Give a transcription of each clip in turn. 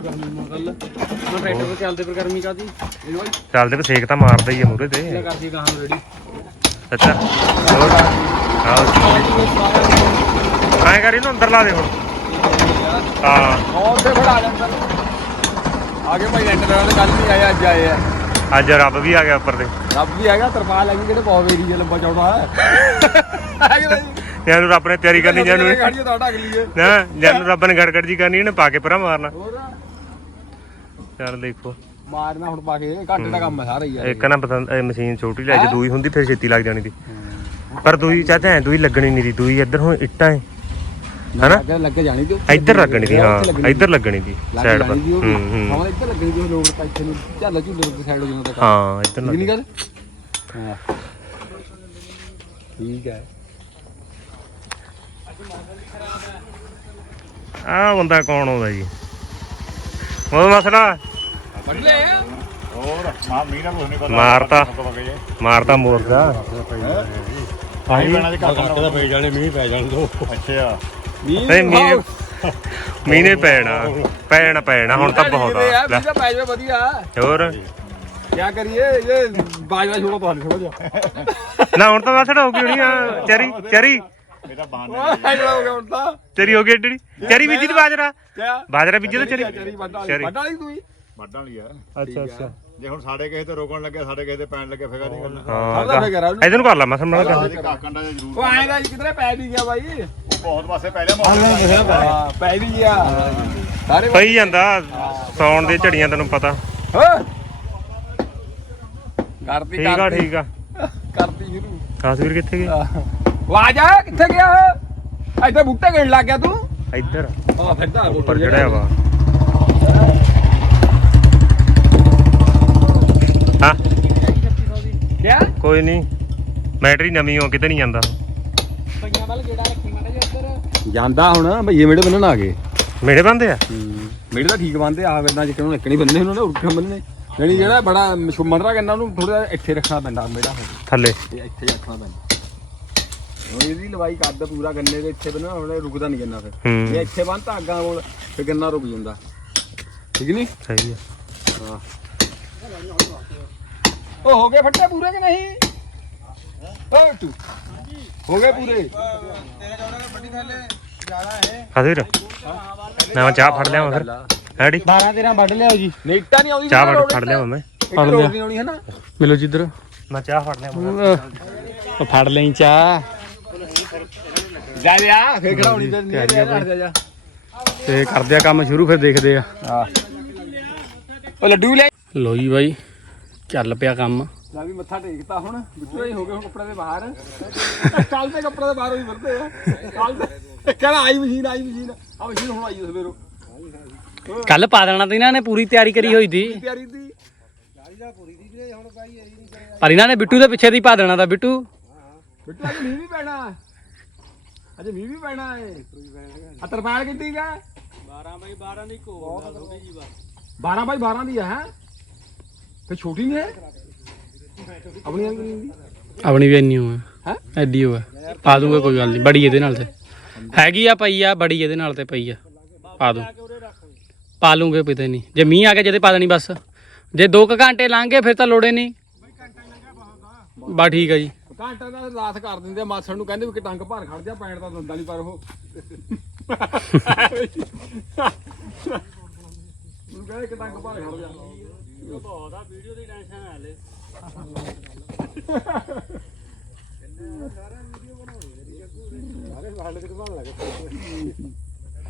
ਗੱਲ ਮੈਂ ਟਰੈਕਟਰ ਤੇ ਚੱਲਦੇ ਪਰ ਗਰਮੀ ਕਾਦੀ ਇਹਨੂੰ ਚੱਲਦੇ ਤੇ ਸੇਕ ਤਾਂ ਮਾਰਦਾ ਹੀ ਆ ਮੂਰੇ ਤੇ। ਇਹ ਕਰਦੀ ਗਾਹਾਂ ਰੈਡੀ ਅੱਛਾ ਹੋਰ? ਆਹ ਐਂ ਕਰੀ ਨੂੰ ਅੰਦਰ ਲਾ ਦੇ ਹੁਣ। ਹਾਂ। ਉਹ ਉੱਥੇ ਫੜਾ ਜਾਂਦਾ ਆਗੇ ਭਾਈ ਐਂਡ ਲੈਣ ਕੱਲ ਨਹੀਂ ਆਏ ਅੱਜ ਆਏ ਆ। ਅੱਜ ਰੱਬ ਵੀ ਆ ਗਿਆ ਉੱਪਰ ਤੇ। ਰੱਬ ਵੀ ਹੈਗਾ ਤਰਪਾਲ ਹੈਗੀ ਜਿਹੜੇ ਬਹੁਤ ਏਰੀਆ ਲੰਬਾ ਚੌੜਾ। ਹੈ ਯਾਰ ਰੱਬ ਨੇ ਤਿਆਰੀ ਕਰਨੀ ਜਾਨੂੰ ਨਾ ਜਾਨੂੰ ਰੱਬ ਨੇ ਗੜਗੜ ਜੀ ਕਰਨੀ ਇਹਨੇ ਪਾ ਕੇ ਪਰਾਂ ਮਾਰਨਾ। ਚੱਲ ਦੇਖੋ। ਮਾਰਨਾ ਹੁਣ ਪਾ ਕੇ ਘੰਟੇ ਦਾ ਕੰਮ ਹੈ ਸਾਰਾ ਹੀ ਯਾਰ ਇੱਕ ਨਾ ਪਸੰਦ ਇਹ ਮਸ਼ੀਨ ਛੋਟੀ ਲੈ ਜੇ ਦੂਈ ਹੁੰਦੀ ਫਿਰ ਛੇਤੀ ਲੱਗ ਜਾਣੀ ਦੀ। ਪਰ ਦੂਈ ਚਾਹਤੇ ਐ ਦੂਈ ਲੱਗਣੀ ਨਹੀਂ ਦੀ ਦੂਈ ਇੱਧਰ ਹੁਣ ਇੱਟਾਂ ਹੈ ਹਨਾ? ਅੱਗੇ ਲੱਗੇ ਜਾਣੀ ਤੇ ਇੱਧਰ ਲੱਗਣੀ ਦੀ ਹਾਂ ਇੱਧਰ ਲੱਗਣੀ ਦੀ ਲੱਗ ਸਾਈਡ ਪਰ। ਹੂੰ ਹੂੰ। ਹਾਂ ਇੱਧਰ ਲੱਗਣੀ ਦੀ ਲੋਕ ਤਾਂ ਇੱਥੇ ਨੂੰ ਚੱਲ ਝੂਲੇ ਦੇ ਸਾਈਡ ਹੋ ਜਾਂਦਾ ਹਾਂ ਇੱਧਰ ਠੀਕ ਨਹੀਂ ਲੱਗ ਗੱਲ? ਹਾਂ। ਠੀਕ ਹੈ। ਆਹ ਬੰਦਾ ਕੌਣ ਆਉਂਦਾ ਜੀ? ਉਹ ਮਸਲਾ ਹੋਰ ਮਾ ਕੁਝ ਨਹੀਂ ਪਤਾ। ਮਾਰਤਾ। ਮਾਰਤਾ ਮੋਰਦਾ ਪਾਣੀ ਪੈਣਾ ਦੇ ਘਰ ਦਾ ਪੈ ਜਾਣੇ ਮੀਂਹ ਪੈ ਜਾਣ ਦੋ। ਅੱਛਾ। ਨਹੀਂ ਮੀਂਹ ਮੀਨੇ ਪੈਣਾ। ਪੈਣਾ ਪੈਣਾ ਹੁਣ ਤਾਂ ਬਹੁਤ ਆ ਲੈ, ਤਾਂ ਪੈ ਜਾਵੇ ਵਧੀਆ। ਹੋਰ? ਕੀ ਕਰੀਏ ਇਹ ਬਾਜਵਾ ਛੋੜਾ ਪਾ ਲੈ ਥੋੜਾ ਜਿਹਾ। ਨਾ ਹੁਣ ਤਾਂ ਮਸੜਾ ਹੋ ਗਈ ਹੋਣੀ ਆ ਚਰੀ ਚਰੀ। ਇਹ ਤਾਂ ਉਹ ਐਡਾ ਹੋ। ਗਿਆ ਹੁਣ ਤਾਂ। ਚਰੀ ਹੋ ਗਈ ਏਡੀ। ਚਰੀ ਬੀਜੀ ਦੀ ਬਾਜਰਾ? ਕਿਆ? ਬਾਜਰਾ ਬੀਜੇ ਤਾਂ ਚਰੀ ਚਰੀ। ਵੱਡਾ ਵਾਲੀ ਚਰੀ। ਵੱਡਾ ਵਾਲੀ ਤੂੰ ਹੀ? ਵੱਢਣ ਲਈ ਆ। ਅੱਛਾ ਅੱਛਾ। ਜੇ ਹੁਣ ਸਾਡੇ ਕਿਸੇ ਤੇ ਰੋਕਣ ਲੱਗੇ ਸਾਡੇ ਕਿਸੇ ਤੇ ਪੈਣ ਲੱਗੇ ਫੇਰ ਨਹੀਂ ਕਰਨਾ ਹਾਂ ਦਾ ਉਹਨੂੰ। ਇਹਦੇ ਨੂੰ ਕਰ ਲਾ ਕਰ ਆਦੀ ਕਾਕੰਡਾ ਦਾ ਜ਼ਰੂਰ ਉਹ ਆਏਗਾ ਜੀ ਕਿਧਰੇ ਪੈ ਵੀ ਗਿਆ ਬਾਈ। ਉਹ ਬਹੁਤ ਪਾਸੇ ਪਹਿਲੇ ਮੌਕੇ ਹਾਂ ਪੈ ਵੀ ਗਿਆ। ਸਾਰੇ ਪਈ ਜਾਂਦਾ ਸੌਣ ਦੇ ਝੜੀਆਂ ਤੈਨੂੰ ਪਤਾ। ਕਰਤੀ ਠੀਕ ਆ ਠੀਕ ਆ। ਕਰਤੀ ਸ਼ੁਰੂ। ਕਾਸਵੀਰ ਕਿੱਥੇ ਗਏ ਆ ਜਾ ਕਿੱਥੇ ਗਿਆ ਇੱਥੇ ਬੂਟੇ ਗਿਣ ਲੱਗ ਗਿਆ ਤੂੰ। ਇੱਧਰ। ਹਾਂ ਫਿਰਦਾ ਉੱਪਰ ਚੜਿਆ ਵਾ ਹਾਂ ਕਿਆ ਕੋਈ ਨਹੀਂ। ਬੈਟਰੀ ਨਵੀਂ ਹੋ ਕਿਤੇ ਨਹੀਂ ਜਾਂਦਾ। ਪਈਆਂ ਵੱਲ ਗੇੜਾ ਰੱਖੀ ਮਾੜਾ ਜਿਹਾ ਇੱਧਰ। ਜਾਂਦਾ ਹੁਣ ਭਈਏ ਮੇੜੇ ਬੰਨਣ ਆ ਗਏ। ਮੇਰੇ ਬੰਦੇ ਆ? ਮੇੜੇ ਤਾਂ ਠੀਕ ਬੰਦੇ ਆ ਗੰਨਾ ਜਿੱਕਣ ਨੂੰ ਨਿਕਣੀ ਬੰਨੇ ਉਹਨਾਂ ਨੇ ਉੱਠੇ ਬੰਨੇ। ਜਿਹੜੀ ਜਿਹੜਾ ਬੜਾ ਮਸ਼ਹੂਰ ਦਾ ਗੰਨਾ ਉਹਨੂੰ ਥੋੜਾ ਇੱਥੇ ਰੱਖਣਾ ਪੈਂਦਾ ਮੇੜਾ ਥੱਲੇ। ਇਹ ਇੱਥੇ ਹੀ ਰੱਖਣਾ ਪੈਂਦਾ। ਹੁਣ ਇਹਦੀ ਲਵਾਈ ਕਰਦਾ ਪੂਰਾ ਗੰਨੇ ਦੇ ਇੱਥੇ ਬੰਨਾ ਹੁਣ ਇਹ ਰੁਕਦਾ ਨਹੀਂ ਗੰਨਾ ਫਿਰ। ਹੂੰ। ਜੇ ਇੱਥੇ ਬੰਨ ਤਾਂ ਅੱਗਾ ਕੋਲ ਫਿਰ ਗੰਨਾ ਰੁਕ ਜਾਂਦਾ। ਠੀਕ ਨਹੀਂ? ਸਹੀ ਆ। ਹਾਂ। ਉਹ ਹੋ ਗਏ ਫੱਟੇ ਪੂਰੇ ਕਿ ਨਹੀਂ? ਓ ਤੂੰ ਹੋ ਗਏ ਪੂਰੇ। ਕਾਸਵੀਰ ਮੈਂ ਚਾਹ ਫੜ ਲਿਆ ਫਿਰ। ਹੈਡੀ 12 13 ਵੱਢ ਲਿਆਓ ਜੀ। ਨੇਟਾ ਨਹੀਂ ਆਉਂਦੀ ਚਾਹ ਫੜ ਫੜ ਲਿਆ ਮੈਂ। ਫੜ ਲਿਆ ਨਹੀਂ ਆਉਣੀ ਹੈ ਨਾ? ਮਿਲੋ ਜਿੱਧਰ ਮੈਂ ਚਾਹ ਫੜ ਲਿਆ ਉਹ ਫੜ ਲਈ ਚਾਹ। ਜਾ ਜਾ ਫੇਰ ਖੜਾਉਣੀ ਤੇ ਨਹੀਂ ਜਾ ਜਾ ਤੇ ਕਰਦੇ ਆ ਕੰਮ ਸ਼ੁਰੂ ਫਿਰ ਦੇਖਦੇ ਆ। ਉਹ ਲੱਡੂ ਲੈ ਲੋ ਜੀ ਬਾਈ। ਚੱਲ ਪਿਆ ਕੰਮ। ਜਾ ਵੀ ਮੱਥਾ ਟੇਕਤਾ ਹੁਣ ਵਿੱਚੋਂ ਹੀ ਹੋ ਗਏ ਹੁਣ ਕੱਪੜੇ ਦੇ ਬਾਹਰ। ਕੱਲ ਤੇ ਕੱਪੜੇ ਦੇ ਬਾਹਰ ਹੀ ਫਿਰਦੇ ਆ। ਕੱਲ ਤੇ ਕਹਿੰਦਾ ਆਈ ਮਸ਼ੀਨ ਆਈ ਮਸ਼ੀਨ। ਆ ਮਸ਼ੀਨ ਹੁਣ ਆਈ ਸਵੇਰੋਂ। ਕੱਲ ਪਾ ਦੇਣਾ ਤੇ ਇਹਨਾਂ ਨੇ ਪੂਰੀ ਤਿਆਰੀ ਕਰੀ ਹੋਈ ਸੀ ਤਿਆਰੀ ਦੀ। ਪਰ ਇਹਨਾਂ ਨੇ ਬਿੱਟੂ ਦੇ ਪਿੱਛੇ ਦੀ ਪਾ ਦੇਣਾ ਤਾਂ ਬਿੱਟੂ। ਬਿੱਟੂ ਅੱਜ ਮੀਂਹ ਵੀ ਪੈਣਾ। ਅੱਜ ਮੀਂਹ ਵੀ ਪੈਣਾ ਏ। ਆ ਤਰਪਾਲ ਗਾ 12 ਬਾਈ 12 ਦੀ ਕੋ 12 ਬਾਈ 12 ਦੀ ਹੈ? ਤੇ ਛੋਟੀ ਨਹੀਂ ਹੈ? ਆਪਣੀ ਵਾਲੀ ਨਹੀਂ? ਆਪਣੀ ਵੀ ਇੰਨੀ ਹੋਆ ਹੈਂ? ਐਡੀ ਹੋਆ ਪਾ ਦੂੰਗਾ ਕੋਈ ਗੱਲ ਨਹੀਂ। ਬੜੀ ਇਹਦੇ ਨਾਲ ਤੇ। ਹੈਗੀ ਆ ਪਈ ਆ ਬੜੀ ਇਹਦੇ ਨਾਲ ਤੇ ਪਈ ਆ। ਪਾ ਦੂੰ। ਪਾ ਲੂੰਗੇ ਪਤਾ ਨਹੀਂ। ਜੇ ਮੀਂਹ ਆ ਗਿਆ ਜਦੇ ਪਾ ਦੇਣੀ ਬਸ। ਜੇ 2 ਘੰਟੇ ਲੰਘ ਫਿਰ ਤਾਂ ਲੋੜੇ ਨਹੀਂ। ਬਾ ਠੀਕ ਆ ਜੀ। ਘੰਟਾ ਦਾ ਰਾਤ ਕਰ ਦਿੰਦੇ ਆ। ਮਾਸੜ ਨੂੰ ਕਹਿੰਦੇ ਵੀ ਕਿ ਟੰਗ ਭਰ ਖੜ ਜਾ ਪੈਣ ਦਾ ਦੰਦਾਂ ਨਹੀਂ ਪਰ ਉਹ। ਉਹਨੂੰ ਕਹਿੰਦੇ ਕਿ ਟੰਗ ਭਰ ਖੜ ਜਾ।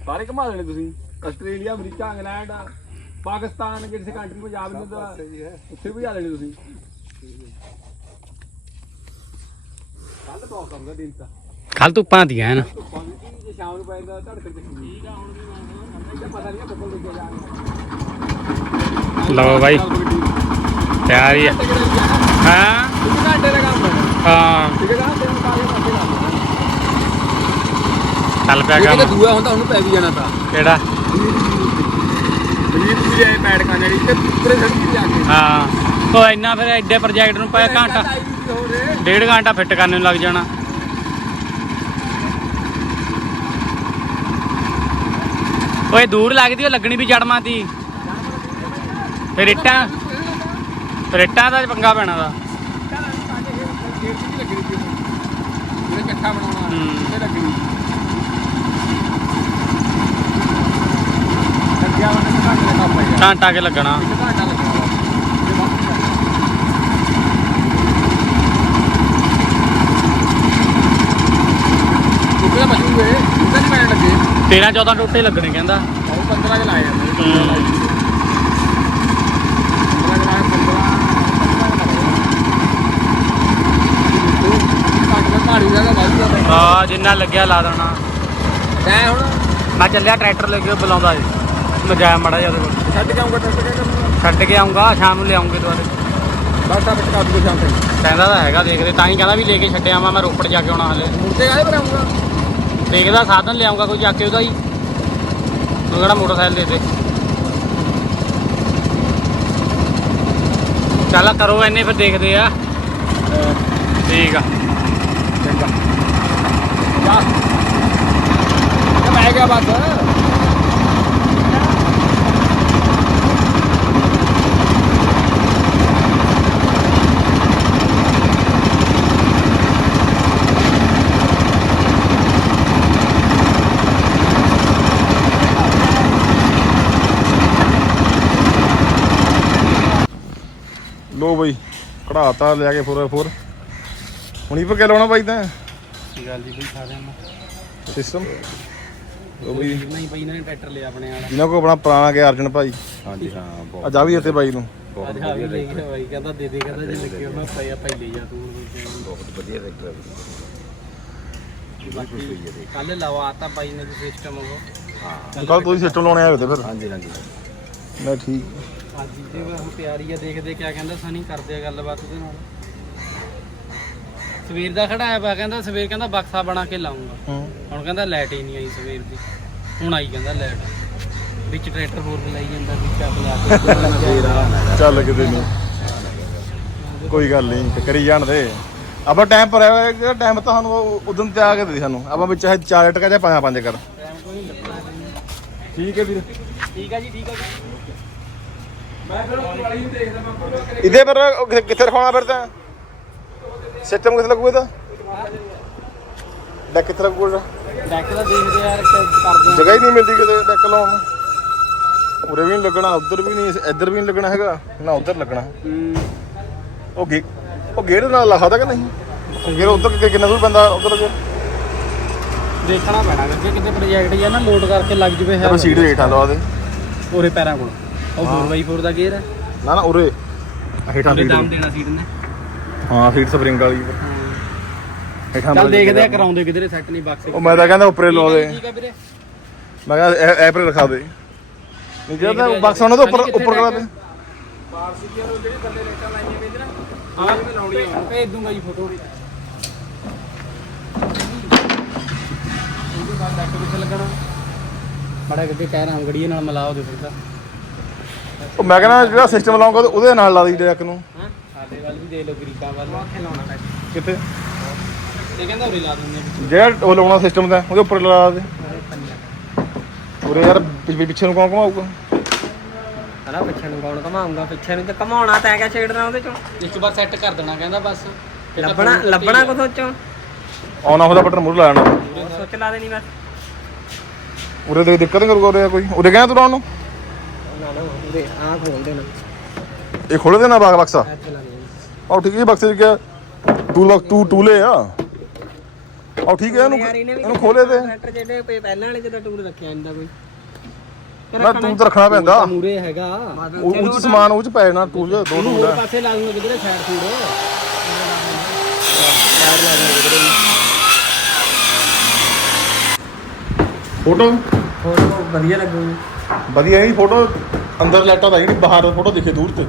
ਸਾਰੇ ਘੁਮਾ ਦੇਣੇ ਤੁਸੀਂ। ਆਸਟ੍ਰੇਲੀਆ ਅਮਰੀਕਾ ਇੰਗਲੈਂਡ ਪਾਕਿਸਤਾਨ ਕਿਸੇ ਕੰਟਰੀ ਪੰਜਾਬ ਨੂੰ ਤਾਂ ਉੱਥੇ ਵੀ ਜਾ ਦੇਣੇ ਤੁਸੀਂ। ਕੱਲ ਬਹੁਤ ਕਰਦਾ ਦਿਨ ਤਾਂ। ਕੱਲ ਧੁੱਪਾਂ ਦੀਆਂ ਹਨ। ਧੁੱਪਾਂ ਵੀ ਸੀ, ਜੇ ਸ਼ਾਮ ਨੂੰ ਪੈ ਜਾਂਦਾ ਧੜਕਣ ਚ ਠੀਕ ਆ ਹੁਣ ਵੀ ਮੈਂ ਪਤਾ ਨਹੀਂ ਬੱਬਲ ਦੇ ਜਾਣਾ ਲਓ ਬਾਈ। ਤਿਆਰ ਹੀ ਹਾਂ ਘੰਟੇ ਦਾ ਕੰਮ ਹੈ? ਹਾਂ। ਠੀਕ ਹੈ ਨਾ ਤੇ ਹੁਣ ਕਾਗੇ ਪਾਸੇ ਚੱਲ ਪਿਆ ਕੰਮ। ਦੂਆ ਹੁੰਦਾ ਉਹਨੂੰ ਪੈ ਵੀ ਜਾਣਾ ਤਾਂ। ਕਿਹੜਾ? ਵੀਰ ਵੀ ਜਾਏ ਪੈੜ ਖਾਣੇ ਵਾਲੀ ਤੇ ਉੱਪਰੇ ਸੜਕ ਜਾ ਕੇ। ਹਾਂ। ਉਹ ਇੰਨਾ ਫਿਰ ਐਡੇ ਪ੍ਰੋਜੈਕਟ ਨੂੰ ਪਿਆ ਘੰਟਾ ਹੋਰ। ਡੇਢ ਘੰਟਾ ਫਿੱਟ ਕਰਨ ਨੂੰ ਲੱਗ ਜਾਣਾ। ਓਏ ਦੂਰ ਲੱਗਦੀ ਉਹ ਲੱਗਣੀ ਵੀ ਜੜਮਾਂ ਦੀ। ਫਿਰ ਇੱਟਾਂ ਫਿਰ ਇੱਟਾਂ ਦਾ ਪੰਗਾ ਪੈਣਾ ਦਾ। ਘੰਟੇ ਕੇ ਲੱਗਣਾ। ਕੁੱਤੇ ਬਚੂਗੇ ਕੁੱਤੇ ਨਹੀਂ ਪੈਣ ਲੱਗੇ 13 14 ਟੋਟੇ ਲੱਗਣੇ ਕਹਿੰਦਾ। ਉਹ 15 ਚ ਲਾਏ ਜਾਂਦੇ ਹੂੰ। 15 ਚ ਲਾਏ 15 ਘਾੜੀ ਦਾ ਤਾਂ ਹਾਂ ਜਿੰਨਾ ਲੱਗਿਆ ਲਾ ਦੇਣਾ। ਐ ਹੁਣ। ਮੈਂ ਚੱਲਿਆ ਟਰੈਕਟਰ ਲੈ ਕੇ ਬੁਲਾਉਂਦਾ ਜੀ ਮੈਂ ਜਾਇਆ ਮੜਾ ਜਿਹਾ ਉਹਦੇ ਕੋਲ। ਛੱਡ ਕੇ ਆਉਂਗਾ ਟੱਟ ਕੇ ਕਰੂੰਗਾ ਛੱਡ ਕੇ ਆਉਂਗਾ ਸ਼ਾਮ ਨੂੰ ਲਿਆਉਂਗੇ ਤੁਹਾਡੇ ਬਸ ਆ ਵਿੱਚ ਦੂਗਾ ਸ਼ਾਮ ਤੱਕ। ਕਹਿੰਦਾ ਤਾਂ ਹੈਗਾ ਦੇਖਦੇ। ਤਾਂ ਹੀ ਕਹਿੰਦਾ ਵੀ ਲੈ ਕੇ ਛੱਡਿਆ ਆਵਾਂ ਮੈਂ ਰੋਪੜ ਜਾ ਕੇ ਆਉਣਾ ਹਲੇ। ਮੁਰਤੇ ਕਾਹਦੇ ਪਰ ਆਉਂਗਾ ਦੇਖਦਾ ਸਾਧਨ ਲਿਆਉਂਗਾ ਕੋਈ ਜਾ ਕੇ ਉਹਦਾ ਹੀ। ਉਹ ਕਿਹੜਾ ਮੋਟਰਸਾਈਕਲ ਦੇ ਦੇ। ਚੱਲ ਕਰੋ ਇੰਨੇ ਫਿਰ ਦੇਖਦੇ ਆ। ਠੀਕ ਆ। ਜਾ ਮੈਂ ਗਿਆ ਬਸ ਲੋ ਬਈ, ਕਢਾਤਾ, ਲਿਆ ਕੇ 4x4 ਹੁਣੀ ਪੱਕੇ ਲਾਉਣਾ ਬਾਈ ਤਾਂ। ਗੱਲ ਜੀ ਬਈ ਸਾਰਿਆਂ ਨੂੰ। ਸਿਸਟਮ? ਲੋ ਬਈ ਨਹੀਂ ਬਈ ਇਹਨਾਂ ਨੇ ਟਰੈਕਟਰ ਲਿਆ ਆਪਣੇ ਵਾਲਾ। ਜਿਨ੍ਹਾਂ ਕੋ ਆਪਣਾ ਪੁਰਾਣਾ ਗਿਆ ਅਰਜਨ ਭਾਈ। ਹਾਂਜੀ ਹਾਂ ਬਹੁਤ ਆ ਜਾ ਵੀ ਇੱਥੇ ਬਾਈ ਨੂੰ। ਬਹੁਤ ਗਿਆ ਬਾਈ ਕਹਿੰਦਾ ਦੇ ਦੇ ਕਹਿੰਦਾ ਜੇ ਲੱਗੇ ਉਹਨਾਂ ਪਿਆ ਭਾਈ ਲੈ ਜਾ ਤੂੰ। ਬਹੁਤ ਵਧੀਆ ਟਰੈਕਟਰ ਬਾਕੀ ਕੱਲ ਲਵਾਤਾ ਬਾਈ ਨੇ ਸਿਸਟਮ ਉਹ। ਹਾਂ। ਕੱਲ ਤੁਸੀਂ ਸਿਸਟਮ ਲਾਉਣੇ ਆਏ ਤੇ ਫਿਰ? ਹਾਂਜੀ ਹਾਂਜੀ। ਮੈਂ ਠੀਕ। ਅੱਜ ਹੁਣ ਤਿਆਰੀ ਆ ਦੇਖਦੇ ਕਿਆ ਕਹਿੰਦਾ ਸਨੀ ਕਰਦੇ ਆ ਗੱਲਬਾਤ ਉਹਦੇ ਨਾਲ। ਸਵੇਰ ਦਾ ਖੜਾਇਆ ਪਿਆ ਕਹਿੰਦਾ ਸਵੇਰ ਕਹਿੰਦਾ ਬਕਸਾ ਬਣਾ ਕੇ ਲਾਉਂਗਾ। ਹੂੰ। ਹੁਣ ਕਹਿੰਦਾ ਲਾਈਟ ਹੀ ਨਹੀਂ ਆਈ ਸਵੇਰ ਦੀ। ਹੁਣ ਆਈ ਕਹਿੰਦਾ ਲਾਈਟ। ਵਿੱਚ ਟਰੈਕਟਰ ਹੋਰ ਬੁਲਾਈ ਜਾਂਦਾ ਵਿੱਚ ਆ ਬੁਲਾ ਕੇ। ਚੱਲ ਕਿਤੇ ਨਹੀਂ। ਕੋਈ ਗੱਲ ਨਹੀਂ ਕਰੀ ਜਾਣ ਦੇ। ਆਪਾਂ ਟਾਈਮ ਪਰ ਟਾਈਮ ਤੁਹਾਨੂੰ ਉਦੋਂ ਤੇ ਆ ਕੇ ਦੇ ਸਾਨੂੰ। ਆਪਾਂ ਵਿੱਚ ਚਾਹੇ ਚਾਰ ਟਕਾ ਜਾਂ ਪੰਜ ਪੰਜ ਕਰ। ਠੀਕ ਹੈ ਵੀਰ। ਠੀਕ ਆ ਜੀ ਠੀਕ ਆ ਜੀ। ਮੈਂ ਫਿਰ ਵਾਲੀ ਨੂੰ ਦੇਖਦਾ ਮੈਂ ਕੋਲ ਕਰੇ ਇਹਦੇ ਪਰ ਕਿੱਥੇ ਰਖਾਉਣਾ ਫਿਰ ਤਾਂ? ਸਿਸਟਮ ਕਿੱਥੇ ਲੱਗੂ ਇਹਦਾ? ਡੈਕ ਕਿੱਥੇ ਲੱਗੂ ਇਹਦਾ? ਡੈਕ ਦਾ ਦੇਖਦੇ ਯਾਰ ਕ- ਕਰਦੇ ਜਗ੍ਹਾ ਹੀ ਨਹੀਂ ਮਿਲਦੀ ਕਿਤੇ ਡੈਕ ਲਾਉਣ ਨੂੰ। ਉਰੇ ਵੀ ਨਹੀਂ ਲੱਗਣਾ ਉੱਧਰ ਵੀ ਨਹੀਂ ਇੱਧਰ ਵੀ ਨਹੀਂ ਲੱਗਣਾ ਹੈਗਾ ਨਾ ਉੱਧਰ ਲੱਗਣਾ। ਹੂੰ ਉਹ ਗੇ ਉਹ ਗੇੜ ਨਾਲ ਲਾਖਦਾ ਕਿ ਨਹੀਂ? ਗੇੜ ਉੱਧਰ ਕਿ- ਕਿੰਨਾ ਦੂਰ ਬੰਦਾ ਉੱਧਰ ਜੇ ਦੇਖਣਾ ਪੈਣਾ ਅੱਗੇ ਕਿਤੇ ਪ੍ਰੋਜੈਕਟ ਜਾਂ ਨਾ ਲੋਡ ਕਰਕੇ ਲੱਗ ਜਵੇ ਹੈ ਸੀਟ ਹੇਠਾਂ ਲਵਾ ਦੇ। ਉਰੇ ਪੈਰਾਂ ਕੋਲ। ਉਹ 4x4 ਦਾ ਗੇਅਰ ਹੈ। ਨਾ ਨਾ ਉਰੇ। ਹੇਠਾਂ ਉਹਦੇ ਸੀਟ ਦਮ ਦੇਣਾ ਸੀਟ ਨੇ। ਹਾਂ ਸੀਟ ਸਪਰਿੰਗ ਵਾਲੀ। ਹੇਠਾਂ ਚੱਲ ਦੇਖਦੇ ਆ। ਕਰਾਉਂਦੇ ਕਿਧਰੇ ਸੈੱਟ ਨਹੀਂ ਬਕਸੇ ਉਹ ਮੈਂ ਤਾਂ ਕਹਿੰਦਾ ਉੱਪਰੇ ਲਵਾ ਦੇ ਠੀਕ ਆ ਵੀਰੇ। ਮੈਂ ਕਹਿੰਦਾ ਐ ਪਰ ਰਖਾ ਦੇ। ਜਿਹੜਾ ਬਾਕਸ ਉਹਨਾਂ ਦੇ ਉੱਪਰ ਉੱਪਰ ਕਰਾ ਦੇ ਪਾਰਸੀ ਕੀ ਉਹ ਜਿਹੜੀ ਥੱਲੇ ਰੇਟਾਂ ਲਾਈਆਂ ਵੇਚਣਾ ਹਾਂ। ਲਾਉਣੀ ਆ। ਭੇਜ ਦੂੰਗਾ ਜੀ ਫੋਟੋ ਉਹਦੇ। ਬਾਅਦ ਡੈਕ ਕਿੱਥੇ ਲੱਗਣਾ ਬੜਾ ਕਿਤੇ ਕਹਿ ਰਾਂ ਗੜੀਏ ਨਾਲ ਮਿਲਾਓ ਦੇ ਫਿਰਦਾ ਉਹ ਮੈਂ ਕਹਿੰਦਾ ਜਿਹੜਾ ਸਿਸਟਮ ਲਾਉਂਗਾ ਉਹਦੇ ਨਾਲ ਲਾ ਦੀ ਡੈਕ ਨੂੰ। ਹਾਂ? ਸਾਡੇ ਵੱਲ ਵੀ ਦੇ ਲਓ ਗਰੀਬਾਂ ਵੱਲ। ਉੱਥੇ ਲਾਉਣਾ ਡੈਕ ਕਿੱਥੇ? ਇਹ ਕਹਿੰਦਾ ਉਰੇ ਲਾ ਦਿੰਦੇ ਆ ਜਿਹੜਾ ਉਹ ਲਾਉਣਾ ਸਿਸਟਮ ਦਾ ਉਹਦੇ ਉੱਪਰ ਲਾ ਦੇ। ਉਰੇ ਯਾਰ ਪਿੱਛੇ ਪਿੱਛੇ ਨੂੰ ਕੌਣ ਘਮਾਊਗਾ? ਹਨਾ ਪਿੱਛੇ ਨੂੰ ਕੌਣ ਘਮਾਉਂਗਾ ਪਿੱਛੇ ਨੂੰ ਤੇ ਘਮਾਉਣਾ ਤੈਂ ਕਿਆ ਛੇੜਨਾ ਉਹਦੇ ਚੋਂ। ਇੱਕ ਵਾਰ ਸੈੱਟ ਕਰ ਦੇਣਾ ਕਹਿੰਦਾ ਬਸ। ਇਹ ਤਾਂ ਲੱਭਣਾ phone ਲੱਭਣਾ ਤੇ ਕੋ ਸੋਚੋ ਆਨ ਆਫ ਦਾ ਬਟਨ ਮੁਰ ਲਾ ਲੈਣਾ। ਹੋਰ ਸੋਚ ਲਾ ਦੇਣੀ ਬਸ। ਉਰੇ ਤੇ ਦਿੱਕਤ ਨਹੀਂ ਕਰੂਗਾ ਉਰੇ ਕੋਈ। ਉਰੇ ਕਹਿੰਦਾ ਤੂੰ ਲਾਉਣ ਨੂੰ? ਨਾ ਨਾ ਉਹਦੇ ਆਹ ਖੋਲ ਦੇਣਾ। ਇਹ ਖੋਲੇ ਦੇ ਨਾ ਬਾਗ ਬਕਸਾ ਇੱਥੇ ਲਾ ਆਹ ਠੀਕ ਹੈ ਬਕਸੇ ਚ ਗਿਆ ਟੂ ਲਕ ਟੂ ਟੂਲੇ ਆ? ਆਹ ਠੀਕ ਹੈ ਇਹਨੂੰ ਇਹਨੇ ਖੋਲੇ ਦੇ ਟਰੈਕਟਰ ਜਿਹੜੇ ਪਏ ਪਹਿਲਾਂ ਵਾਲੇ ਜਿਹਦਾ ਟੂਲ ਰੱਖਿਆ ਇੰਦਾ ਕੋਈ। ਨਾ ਟੂਲ ਤਾਂ ਰੱਖਣਾ ਪੈਂਦਾ। ਮੂਰੇ ਹੈਗਾ। ਉਹ ਉਹ ਚ ਸਮਾਨ ਉਹ ਚ ਪੈ ਜਾਣਾ ਟੂਲ ਦੋ ਟੂਲ ਹੋਰ ਪਾਸੇ ਲਾ ਦੂੰਗਾ ਕਿਧਰੇ ਸਾਈਡ ਸੂਡ ਫੋਟੋ ਫੋਟੋ ਵਧੀਆ ਲੱਗੂਗੀ ਵਧੀਆ ਨਹੀਂ ਫੋਟੋ ਅੰਦਰ ਲੈਟਾਂ ਦਾ ਜਿਹੜੀ ਬਾਹਰ ਫੋਟੋ ਦਿਖੇ ਦੂਰ ਤੇ।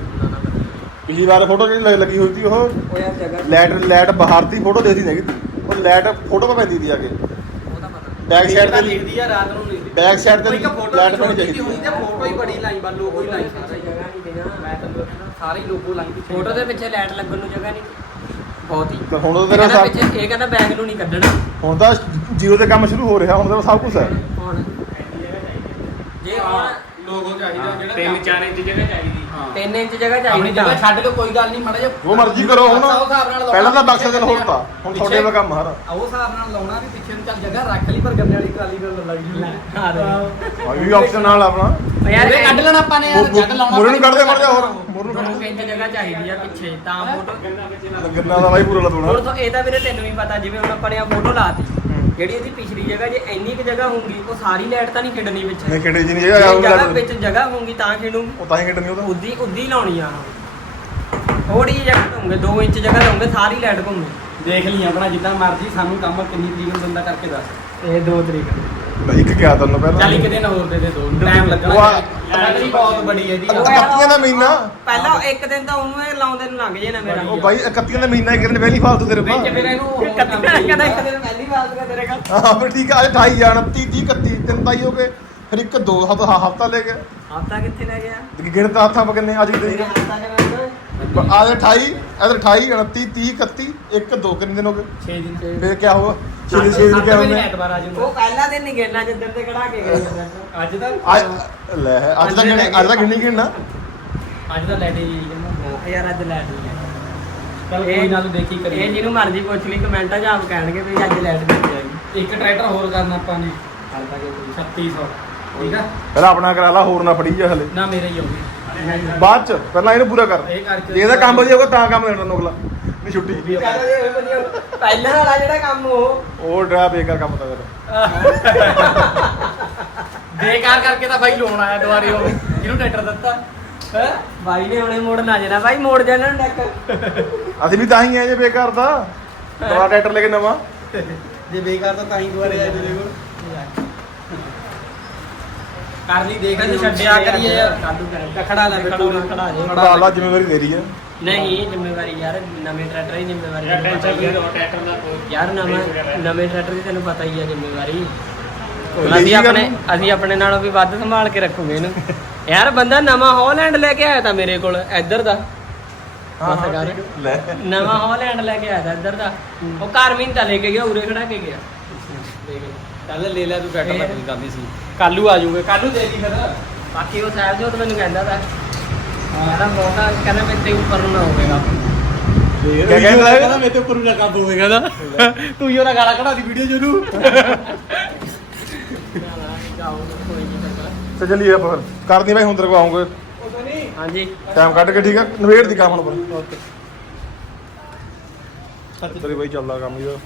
ਪਿਛਲੀ ਵਾਰ ਫੋਟੋ ਜਿਹੜੀ ਲ- ਲੱਗੀ ਹੋਈ ਸੀ ਉਹ ਉਹ ਯਾਰ ਜਗ੍ਹਾ ਲਾਈਟ ਲਾਈਟ ਬਾਹਰ ਦੀ ਫੋਟੋ ਦੇਖਦੀ ਨਹੀਂ ਉਹ ਲਾਈਟ ਫੋਟੋ 'ਤੇ ਪੈਂਦੀ ਦੀ ਆ ਕੇ। ਉਹਦਾ ਪਤਾ ਬੈਕ ਸਾਈਡ ਤੇ ਦੇਖਦੀ ਆ ਰਾਤ ਨੂੰ ਨਹੀਂ ਬੈਕ ਸਾਈਡ ਤੇ ਲਾਈਟ ਪੈਣੀ ਚਾਹੀਦੀ ਤੇ ਫੋਟੋ ਹੀ ਬੜੀ ਲਾਈ ਬਾ ਲੋਗੋ ਹੀ। ਲਾਈ ਜਗ੍ਹਾ ਨਹੀਂ ਦੇਣਾ ਮੈਂ ਤਾਂ ਸਾਰੇ ਹੀ ਲੋਗੋ ਲਾਈ ਪਿੱਛੇ ਫੋਟੋ ਦੇ ਪਿੱਛੇ ਲਾਈਟ ਲੱਗਣ ਨੂੰ ਜਗ੍ਹਾ ਨਹੀਂ। ਬਹੁਤ ਹੀ। ਤੇ ਹੁਣ ਇਹ ਤੇਰਾ ਕਹਿੰਦਾ ਸਭ ਪਿੱਛੇ ਇਹ ਕਹਿੰਦਾ ਬੈਗ ਨੂੰ ਨਹੀਂ ਕੱਢਣਾ। ਹੁਣ ਤਾਂ ਜ਼ੀਰੋ ਤੇ ਕੰਮ ਸ਼ੁਰੂ ਹੋ ਰਿਹਾ ਹੁਣ ਤਾਂ ਸਭ ਕੁਝ ਹੈ। ਹੁਣ। ਜੇ ਹੁਣ ਲੋਗੋ ਚਾਹੀਦਾ ਜਿਹੜਾ ਤਿੰਨ ਚਾਰ ਇੰਚ ਜਗ੍ਹਾ ਚਾਹੀਦੀ 3 ਇੰਚ ਜਗ੍ਹਾ ਆਪਣੀ ਚਾਹੀਦੀ ਜਗ੍ਹਾ ਤਾਂ। ਛੱਡ ਕੇ ਕੋਈ ਗੱਲ ਨਹੀਂ ਮਾੜਾ ਜਿਹਾ ਜੋ ਮਰਜ਼ੀ ਕਰੋ ਹੁਣ। ਬਕਸਾ ਉਸ ਹਿਸਾਬ ਨਾਲ ਲਾਉਣਾ ਪਹਿਲਾਂ ਤਾਂ ਬਕਸੇ ਦਿਨ ਪਿੱਛੇ ਹੋਤਾ ਹੁਣ ਤੁਹਾਡੇ ਦਾ ਕੰਮ ਹਰ। ਉਹ ਹਿਸਾਬ ਨਾਲ ਲਾਉਣਾ ਵੀ ਪਿੱਛੇ ਨੂੰ ਚੱਲ ਜਗ੍ਹਾ ਰੱਖ ਲਈ ਪਰ ਗੰਨੇ ਵਾਲੀ ਟਰਾਲੀ ਨਾਲ ਲੱਗ ਜੂ ਹਾਂ ਦੇ। ਆ ਵੀ ਆਪਸ਼ਨ ਨਾਲ ਆਪਣਾ। ਯਾਰ ਉਹਦੇ ਕੱਢ ਲੈਣਾ ਆਪਾਂ ਨੇ ਯਾਰ ਜੱਟ ਲਾਉਣਾ ਮੂਰੇ ਨੂੰ ਕੱਢ ਦੇ ਮੜ ਜਾ ਹੋਰ। ਮੂਰੇ ਨੂੰ ਦੋ ਇੰਚ ਜਗ੍ਹਾ ਚਾਹੀਦੀ ਆ ਪਿੱਛੇ ਤਾਂ ਫੋਟੋ ਕੱਢ ਗੰਨਾ ਦਾ ਬਾਈ ਪੂਰਾ ਲਦੂਣਾ ਹੁਣ ਤਾਂ ਇਹ ਤਾਂ ਵੀਰੇ ਤੈਨੂੰ ਵੀ ਪਤਾ ਜਿਵੇਂ ਹੁਣ ਆਪਾਂ ਨੇ ਆ ਫੋਟੋ ਲਾਤੀ ਜਿਹੜੀ ਇਹਦੀ ਪਿਛਲੀ ਜਗ੍ਹਾ ਜੇ ਇੰਨੀ ਕੁ ਜਗ੍ਹਾ ਹੋਊਗੀ ਉਹ ਸਾਰੀ ਲਾਈਟ ਤਾਂ ਨਹੀਂ ਖਿੰਡਣੀ ਵਿੱਚ। ਨਹੀਂ ਕਿਹੜੇ ਜੀ ਨਹੀਂ ਜੇ ਜਗ੍ਹਾ ਵਿੱਚ ਜਗ੍ਹਾ ਹੋਊਗੀ ਤਾਂ ਖਿੰਡੂ। ਉਹ ਤਾਂ ਹੀ ਕਿੱਡਣੀ ਉਹਦਾ ਉਦੀ ਉਦੀ ਲਾਉਣੀ ਆ ਥੋੜੀ ਜਿਹੀ ਜਗ੍ਹਾ ਦਊਂਗੇ 2 ਇੰਚ ਜਗ੍ਹਾ ਦਊਂਗੇ ਸਾਰੀ ਲਾਈਟ ਘੁੰਮੂ। ਦੇਖ ਲਈ ਆਪਣਾ ਜਿੱਦਾਂ ਮਰਜ਼ੀ ਸਾਨੂੰ ਕੰਮ ਕਿੰਨੀ ਤਰੀਕ ਨੂੰ ਦਿੰਦਾ ਕਰਕੇ ਦੱਸ। ਇਹ 2 ਤਰੀਕ। ਨਹੀਂ ਇੱਕ ਕਿਹਾ ਤੈਨੂੰ ਪਹਿਲਾਂ। ਚੱਲ ਇੱਕ ਦਿਨ ਹੋਰ ਦੇ ਦੇ ਦੋ ਟਾਈਮ ਲੱਗਣਾ। ਬੈਟਰੀ ਬਹੁਤ ਬੜੀ ਹੈ ਇਹਦੀ ਇਕੱਤੀਆਂ ਦਾ ਮਹੀਨਾ। ਪਹਿਲਾਂ ਇੱਕ ਦਿਨ ਤਾਂ ਉਹਨੂੰ ਇਹ ਲਾਉਂਦੇ ਨੂੰ ਲੰਘ ਜੇ ਨਾ ਮੇਰਾ। ਉਹ ਬਾਈ ਇਕੱਤੀਆਂ ਦਾ ਮਹੀਨਾ ਇੱਕ ਦਿਨ ਪਹਿਲੀ ਫਾਲਤੂ ਤੇਰੇ ਵਿੱਚ ਪਾ ਫਿਰ ਇਹਨੂੰ ਉਹ ਕੰਮ ਕਹਿੰਦਾ ਕਰੀ ਕਹਿੰਦਾ ਇੱਕ ਦਿਨ ਪਹਿਲੀ ਵਾਰ ਦਾ ਤੇਰੇ ਕੋਲ। ਹਾਂ ਫਿਰ ਠੀਕ ਆ ਅੱਜ 28 ਜਾਣ 30 30 31 ਤਿੰਨ ਤਾਂ ਹੀ ਗਏ। ਫਿਰ ਇੱਕ ਦੋ ਹਫ਼ਤਾ ਹਫ਼ਤਾ ਲੈ ਗਏ ਹਫਤਾ ਕਿੱਥੇ ਲੈ ਗਿਆ? ਗਿਣਤਾ ਹੱਥਾਂ ਪਾ ਕਿੰਨੇ ਅੱਜ ਦੇ ਹਫਤਾ ਕਿਵੇਂ ਆ 28 ਇਧਰ 28 29 30 31 ਇੱਕ ਦੋ ਕਿੰਨੇ ਦਿਨ ਹੋ ਗਏ? 6 ਦਿਨ। ਫਿਰ ਕੀ ਹੋਗਾ ਛੇ ਛੇ ਦਿਨ ਕਿਆ ਹੁੰਦੇ ਐਤਵਾਰ ਆ ਜਾਊਗਾ। ਉਹ ਪਹਿਲਾ ਦਿਨ ਨਹੀਂ ਗਿਣਨਾ ਜਿੱਦਣ ਤੇ ਕਢਾ ਕੇ ਗਏ ਅੱਜ ਦਾ? ਅੱਜ ਲੈ ਅੱਜ ਤਾਂ ਗਿਣੇ ਅੱਜ ਤਾਂ ਗਿਣੀ ਗਿਣਨਾ? ਅੱਜ ਦਾ ਲੈਟ ਜੀ ਯਾਰ ਅੱਜ ਲੈਟ ਹੈ ਚੱਲ ਕੋਈ ਨਾ ਤੂੰ ਦੇਖੀ ਇਹ ਕਰੀ ਜਿਹਨੂੰ ਮਰਜ਼ੀ ਪੁੱਛ ਲਈ ਕਮੈਂਟਾਂ 'ਚ ਆਪ ਕਹਿਣਗੇ ਵੀ ਅੱਜ ਲੈਟ ਨਹੀਂ ਆਈ ਇੱਕ ਟਰੈਕਟਰ ਹੋਰ ਕਰਨਾ ਆਪਾਂ ਨੇ। ਹਲ ਤੱਕ 3600 ਠੀਕ ਆ? ਪਹਿਲਾਂ ਆਪਣਾ ਕਰਾ ਲਾ ਹੋਰ ਨਾ ਫੜੀ ਜਾ ਹਲੇ। ਨਾ ਮੇਰੇ ਹੀ ਹੋਊਗੀ ਬਾਅਦ ਚ ਪਹਿਲਾਂ ਇਹਨੂੰ ਪੂਰਾ ਕਰ। ਇਹ ਕਰਕੇ ਜੇ ਇਹਦਾ ਕੰਮ ਵਧੀਆ ਹੋਊਗਾ ਤਾਂ ਕੰਮ ਦੇਣਾ ਨੋਗਲਾ। ਨਹੀਂ ਛੁੱਟੀ। ਪਹਿਲਾਂ ਵਾਲਾ ਜਿਹੜਾ ਕੰਮ ਉਹ। ਉਹ ਡਰਾ ਬੇਕਾਰ ਕੰਮ ਤਾਂ ਫਿਰ। ਬੇਕਾਰ ਕਰਕੇ ਤਾਂ ਬਾਈ ਲੋਨ ਆਇਆ ਦੁਆਰੇ ਉਹ। ਜਿਹਨੂੰ ਟਰੈਕਟਰ ਦਿੱਤਾ। ਹੈ? ਬਾਈ ਨੇ ਹੁਣੇ ਮੋੜ ਨਾ ਜਾਣਾ। ਬਾਈ ਮੋੜ ਜਾਣਾ ਡੱਕ ਅਸੀਂ ਵੀ ਤਾਂ ਹੀ ਆਏ ਜੇ ਬੇਕਾਰ ਦਾ। ਨਵਾਂ ਟਰੈਕਟਰ ਲੈ ਕੇ ਨਵਾਂ। ਜੇ ਬੇਕਾਰ ਤਾਂ ਤਾਂ ਹੀ ਦੁਆਰੇ ਮੇਰੇ ਕੋਲ। ਕਰ ਲਈ ਦੇਖ ਲਈ ਛੱਡਿਆ ਕਰੀਏ। ਯਾਰ ਕਾਲੂ ਕਰ। ਖੜਾ ਲੈ ਬਿੱਟੂ ਨੂੰ ਖੜਾ ਜੇ। ਖੜਾ ਲਾ ਜ਼ਿੰਮੇਵਾਰੀ ਤੇਰੀ ਹੈ ਨਹੀਂ ਜ਼ਿੰਮੇਵਾਰੀ ਯਾਰ ਨਵੇਂ ਟਰੈਕਟਰ ਦੀ ਜ਼ਿੰਮੇਵਾਰੀ ਟੈਨਸ਼ਨ ਹੀ। ਲਓ ਟਰੈਕਟਰ ਦਾ ਕੋਈ ਯਾਰ ਨਵਾਂ ਨਵੇਂ ਟਰੈਕਟਰ ਦੀ ਤੈਨੂੰ ਪਤਾ ਹੀ ਆ ਜ਼ਿੰਮੇਵਾਰੀ। ਲੈ ਅਸੀਂ ਆਪਣੇ। ਅਸੀਂ ਆਪਣੇ ਨਾਲੋਂ ਵੀ ਵੱਧ ਸੰਭਾਲ ਕੇ ਰੱਖੂਗੇ ਇਹਨੂੰ। ਯਾਰ ਬੰਦਾ ਨਵਾਂ ਹਾਲੈਂਡ ਲੈ ਕੇ ਆਇਆ ਤਾਂ ਮੇਰੇ ਕੋਲ ਇੱਧਰ ਦਾ। ਨਵਾਂ ਹਾਲੈਂਡ ਲੈ ਕੇ ਆਇਆ ਤਾਂ ਇੱਧਰ ਦਾ। ਉਹ ਘਰ ਵੀ ਨਹੀਂ ਤਾਂ ਲੈ ਕੇ ਗਿਆ ਉਰੇ ਖੜਾ ਕੇ ਗਿਆ। ਦੇਖ ਲੈ। ਚੱਲ ਲੈ ਲੈ ਤੂੰ ਟਰੈਕਟਰ ਦਾ ਕੋਈ ਗੱਲ ਨਹੀਂ ਸੀ। ਕੱਲੂ ਆ ਜਾਊਗਾ। ਕੱਲੂ ਦੇ ਦੀ ਫਿਰ। ਬਾਕੀ ਉਹ ਸਾਹਿਬ ਜੋਤ ਮੈਨੂੰ ਕਹਿੰਦਾ ਤਾ। ਕਹਿੰਦਾ ਮੋਟਾ ਕਹਿੰਦਾ ਮੇਰੇ ਤੇ ਉੱਪਰ ਨੂੰ ਨਾ ਹੋਵੇਗਾ। ਕਿਆ ਕਹਿੰਦਾ? ਹੈ? ਮੇਰੇ ਤੇ ਉੱਪਰ ਨੂੰ ਲੱਗਾ ਹੋਵੇਗਾ ਨਾ ਤੂੰ ਹੀ ਉਹਦਾ ਗਾਲਾਂ ਕਢਾ ਦੀ ਵੀਡੀਓ ਜਰੂਰ ਤੇ ਚੱਲੀਏ ਆਪਾਂ। ਫਿਰ ਕਰਦੀ ਬਾਈ ਹੁਣ ਤੇਰੇ ਕੋ ਆਉਂਗੇ। ਹਾਂਜੀ। ਟਾਈਮ ਕੱਢ ਕੇ ਠੀਕ ਆ। ਨਵੇੜ ਦੀ ਕੰਮ ਹੁਣ ਪਰ ਤੇਰੀ ਬਾਈ ਚੱਲਦਾ ਕੰਮ ਇਹਦਾ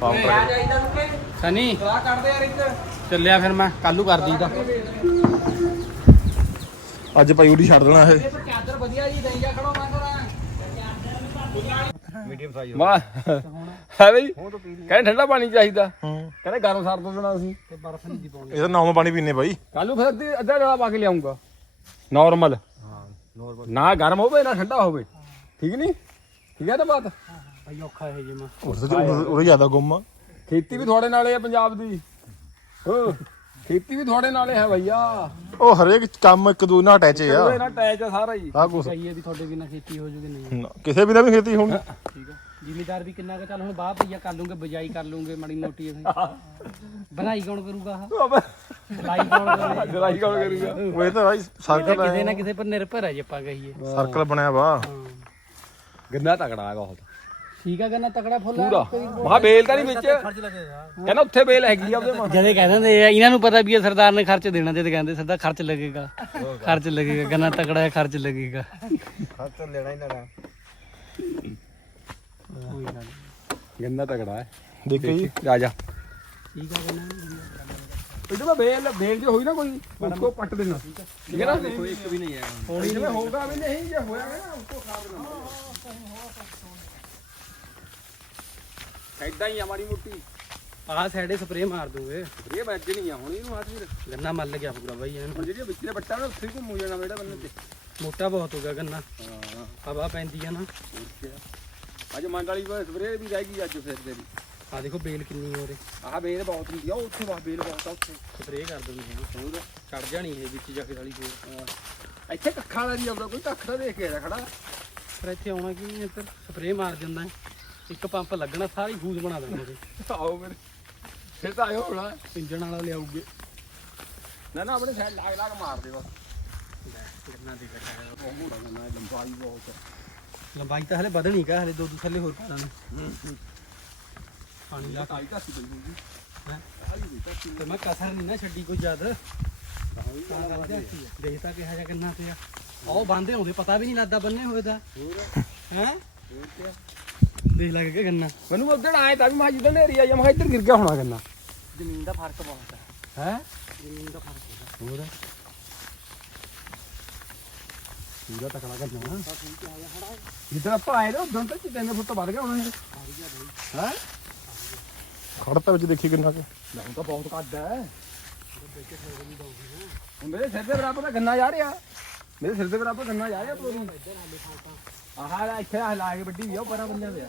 ਪਾਪ ਆ ਕਰ। ਜਾਈਦਾ ਤੂੰ। ਕਿ ਸਨੀ। ਸਲਾਹ ਕੱਢਦੇ ਯਾਰ ਇੱਧਰ। ਚੱਲਿਆ ਫਿਰ ਮੈਂ ਕੱਲੂ ਕਰ ਦੀਦਾ ਅੱਜ ਭਾਈ ਉਹਦੀ ਛੱਡ ਦੇਣਾ ਇਹ। ਚਾਦਰ ਵਧੀਆ ਜੀ ਦਈ ਜਾ ਖੜੋ ਮੈਂ ਕਰਾਂ ਵਾਹ ਹੈ ਬਈ ਕਹਿੰਦੇ ਠੰਡਾ ਪਾਣੀ ਚਾਹੀਦਾ। ਕਹਿੰਦੇ ਗਰਮ ਸਰ ਤੋਂ ਦੇਣਾ ਅਸੀਂ। ਇਹ ਤਾਂ ਨੌਂ ਪਾਣੀ ਪੀਨੇ ਬਾਈ। ਕੱਲ ਨੂੰ ਫਿਰ ਅੱਧੀ- ਅੱਧਾ ਡਾਲਾ ਪਾ ਕੇ ਲਿਆਉਂਗਾ ਨਾਰਮਲ ਨਾ ਗਰਮ ਹੋਵੇ ਨਾ ਠੰਡਾ ਹੋਵੇ। ਠੀਕ ਨਹੀਂ ਠੀਕ ਹੈ ਤਾਂ ਬਾਤ? ਭਾਈ ਔਖਾ ਹੈ ਜਿਮਾ ਉਹਦੇ ਜ਼ਿਆਦਾ ਗੁੰਮ ਆ। ਖੇਤੀ ਵੀ ਤੁਹਾਡੇ ਨਾਲੇ ਆ ਪੰਜਾਬ ਦੀ। ਹੋ। ਖੇਤੀ ਵੀ ਤੁਹਾਡੇ ਨਾਲੇ ਹੈ ਭਈਆ। ਉਹ ਹਰੇਕ ਕੰਮ ਇੱਕ ਦੂਜੇ ਨਾਲ ਅਟੈਚ ਆ। ਉਹਦੇ ਨਾਲ ਅਟੈਚ ਆ ਸਾਰਾ ਹੀ। ਆ ਕੁਛ। ਕਹੀਏ ਵੀ ਤੁਹਾਡੇ ਬਿਨਾ ਖੇਤੀ ਹੋ ਜੂਗੀ ਨਹੀਂ। ਨਾ, ਕਿਸੇ ਵੀ ਦਾ ਵੀ ਖੇਤੀ ਹੋਣੀ। ਠੀਕ ਹੈ ਜ਼ਿਮੀਦਾਰ ਵੀ ਕਿੰਨਾ ਕੁ ਚੱਲ ਹੁਣ ਬਾਹਰ ਪਈਆ ਕਰ ਲੂੰਗੇ ਬਜਾਈ ਕਰ ਲੂੰਗੇ ਮੜੀ ਮੋਟੀ ਅਸੀਂ। ਬਣਾਈ ਕੌਣ ਕਰੂਗਾ ਆਹ? ਬਣਾਈ ਕੌਣ ਕਰੂਗਾ? ਗਲਾਈ ਕੌਣ ਕਰੂਗਾ? ਉਹ ਇਹ ਤਾਂ ਬਾਈ ਸਰਕਲ ਕਿਸੇ ਨਾ ਕਿਸੇ ਪਰ ਨਿਰਭਰ ਹੈ ਜੇ ਆਪਾਂ ਕਹੀਏ। ਸਰਕਲ ਬਣਿਆ ਵਾ। ਗੰਨਾ ਤਕੜਾ ਹੈ ਬਹੁਤ ਠੀਕ ਆ ਕਹਿੰਦਾ ਤਕੜਾ ਫੁੱਲ ਪੂਰਾ। ਮਹਾ ਬੇਲ ਤਾਂ ਨਹੀਂ ਵਿੱਚ। ਕਹਿੰਦਾ ਉੱਥੇ ਬੇਲ ਹੈਗੀ ਆ ਉਹਦੇ ਮਾ ਜਦੇ ਕਹਿ ਦਿੰਦੇ ਆ ਇਹਨਾਂ ਨੂੰ ਪਤਾ ਵੀ ਇਹ ਸਰਦਾਰ ਨੇ ਖਰਚ ਦੇਣਾ ਜਦ ਕਹਿੰਦੇ ਸਰਦਾਰ ਖਰਚ ਲੱਗੇਗਾ। ਖਰਚ ਲੱਗੇਗਾ ਗੰਨਾ ਤਕੜਾ ਹੈ ਖਰਚ ਲੱਗੇਗਾ। ਗੰਨਾ ਤਕੜਾ ਹੈ। ਦੇਖੋ ਜੀ। ਜਾ ਜਾ। ਠੀਕ ਆ ਗੰਨਾ ਇਹਦੇ ਮੈਂ ਬੇਲ ਬੇਲ ਜੇ ਹੋਈ ਨਾ ਕੋਈ ਉਸਕੋ ਪੱਟ ਦੇਣਾ। ਠੀਕ ਹੈ ਨਾ? ਕੋਈ ਇੱਕ ਵੀ ਨਹੀਂ ਹੈ। ਹੋਣੀ ਜਿਵੇਂ ਹੋਗਾ ਵੀ ਨਹੀਂ ਜੇ ਹੋਇਆ ਨਾ ਉਸਕੋ ਖਾ ਦੇਣਾ। ਐਦਾਂ ਹੀ ਆ ਮਾੜੀ ਮੋਟੀ। ਆਹ ਸਾਈਡੇ ਸਪਰੇ ਮਾਰ ਦੂੰਗੇ। ਇਹ ਵੱਜ ਨਹੀਂ ਆ ਹੁਣ ਇਹਨੂੰ ਹੱਥ ਵੀ ਗੰਨਾ ਮੱਲ ਗਿਆ ਪੂਰਾ ਬਾਈ ਇਹਨੂੰ। ਹੁਣ ਜਿਹੜੀ ਵਿੱਚ ਦੇ ਬੱਟਾ ਨਾ ਉੱਥੇ ਹੀ ਘੁੰਮੂ ਜਾਣਾ ਮੇੜਾ ਬੰਨੇ ਤੇ। ਮੋਟਾ ਬਹੁਤ ਹੋ ਗਿਆ ਗੰਨਾ। ਹਾਂ। ਹਵਾ ਪੈਂਦੀ ਆ ਨਾ। ਹੋਰ ਕਿਆ। ਅੱਜ ਮੰਡ ਵਾਲੀ ਸਪਰੇਅ ਵੀ ਰਹਿ ਗਈ ਅੱਜ ਫਿਰ ਤੇਰੀ ਆ ਦੇਖੋ ਬੇਲ ਕਿੰਨੀ ਹੋ ਰਹੀ ਆਹ ਬੇਲ ਬਹੁਤ ਹੁੰਦੀ ਆ ਉਹ ਉੱਥੇ ਵਾਹ ਬੇਲ ਬਹੁਤ ਆ ਉੱਥੇ। ਸਪਰੇ ਕਰ ਦਿੰਦੇ ਹਾਂ ਹੋਰ? ਚੜ ਜਾਣੀ ਇਹ ਵਿੱਚ ਜਾ ਕੇ ਸਾਲੀ ਬੇਲ। ਹਾਂ। ਇੱਥੇ ਕੱਖਾਂ ਵਾਲਾ ਨਹੀਂ ਆਉਂਦਾ ਕੋਈ ਕੱਖ ਦਾ ਦੇਖ ਕੇ ਆਇਆ ਖੜਾ। ਪਰ ਇੱਥੇ ਆਉਣਾ ਕੀ ਨਹੀਂ ਇੱਧਰ ਸਪਰੇ ਮਾਰ ਦਿੰਦਾ। ਹੈ। ਇੱਕ ਪੰਪ ਲੱਗਣਾ ਸਾਰੀ ਫੂਸ ਬਣਾ ਦੇਣਾ ਉਹਦੇ। ਆਓ ਮੇਰੇ ਫਿਰ ਤਾਂ ਆਇਓ ਹੋਣਾ। ਇੰਜਣ ਵਾਲਾ ਲਿਆਉਗੇ ਨਾ ਨਾ ਆਪਣੇ ਸਾਈਡ ਲਾਗ ਲਾਗ ਮਾਰ ਦੇ ਬਸ। ਲੰਬਾਈ ਤਾਂ ਹਲੇ ਵਧਣੀ ਕਾ ਹਲੇ ਦੋ ਦੋ ਥੱਲੇ ਹੋਰ ਪਾ ਦਾਂਗੇ ਪਾਣੀ ਲਾ ਆਈ ਘੱਟ ਪਈ ਹੋਊਗੀ ਤੇ ਮੈਂ ਕਸਰ ਨਹੀਂ ਨਾ ਛੱਡੀ ਕੋਈ ਜ਼ਿਆਦਾ। ਦੇਖਤਾ ਕਿਹਾ ਜਾ ਕਿੰਨਾ ਪਿਆ। ਉਹ ਬੰਦੇ ਹੁੰਦੇ ਪਤਾ ਵੀ ਨਹੀਂ ਲੱਗਦਾ ਬੰਨੇ ਹੋਏ ਦਾ। ਹੈ? ਦੇਖ ਲੱਗ ਕੇ ਗੰਨਾ ਮੈਨੂੰ ਉਧਰ ਆਏ ਤਾਂ ਵੀ ਮੈਂ ਜਿੱਦਾਂ ਨੇਰੀ ਆਈ ਮੈਂ ਇੱਧਰ ਗਿਰ ਗਿਆ ਹੋਣਾ ਗੰਨਾ ਜ਼ਮੀਨ ਦਾ ਫ਼ਰਕ ਬਹੁਤ ਹੈ। ਹੈ? ਜ਼ਮੀਨ ਦਾ ਫ਼ਰਕ ਹੈ। ਹੋਰ? ਪੂਰਾ ਤਕੜਾ ਕਰਨਾ ਜਿੱਦਾਂ ਆਪਾਂ ਆਏ ਨਾ ਉਦੋਂ ਤਾਂ ਤਿੰਨ ਫੁੱਟ ਵੱਧ ਗਿਆ ਹੋਣਾ ਇਹ। ਹੈ? ਖੜਤਾ ਵਿੱਚ ਦੇਖੀ ਕਿੰਨਾ ਕੁ। ਨਹੀਂ ਤਾਂ ਬਹੁਤ ਕੱਦ ਹੈ। ਮੇਰੇ ਸਿਰ ਦੇ ਬਰਾਬਰ ਤਾਂ ਗੰਨਾ ਜਾ ਰਿਹਾ। ਮੇਰੇ ਸਿਰ ਦੇ ਬਰਾਬਰ ਗੰਨਾ ਜਾ ਰਿਹਾ ਪੂਰੀ। ਆਹ ਇੱਥੇ ਆਹ ਲਾ ਕੇ ਵੱਡੀ ਵੀ ਆ ਪਰਾਂ ਬੰਨਿਆ ਪਿਆ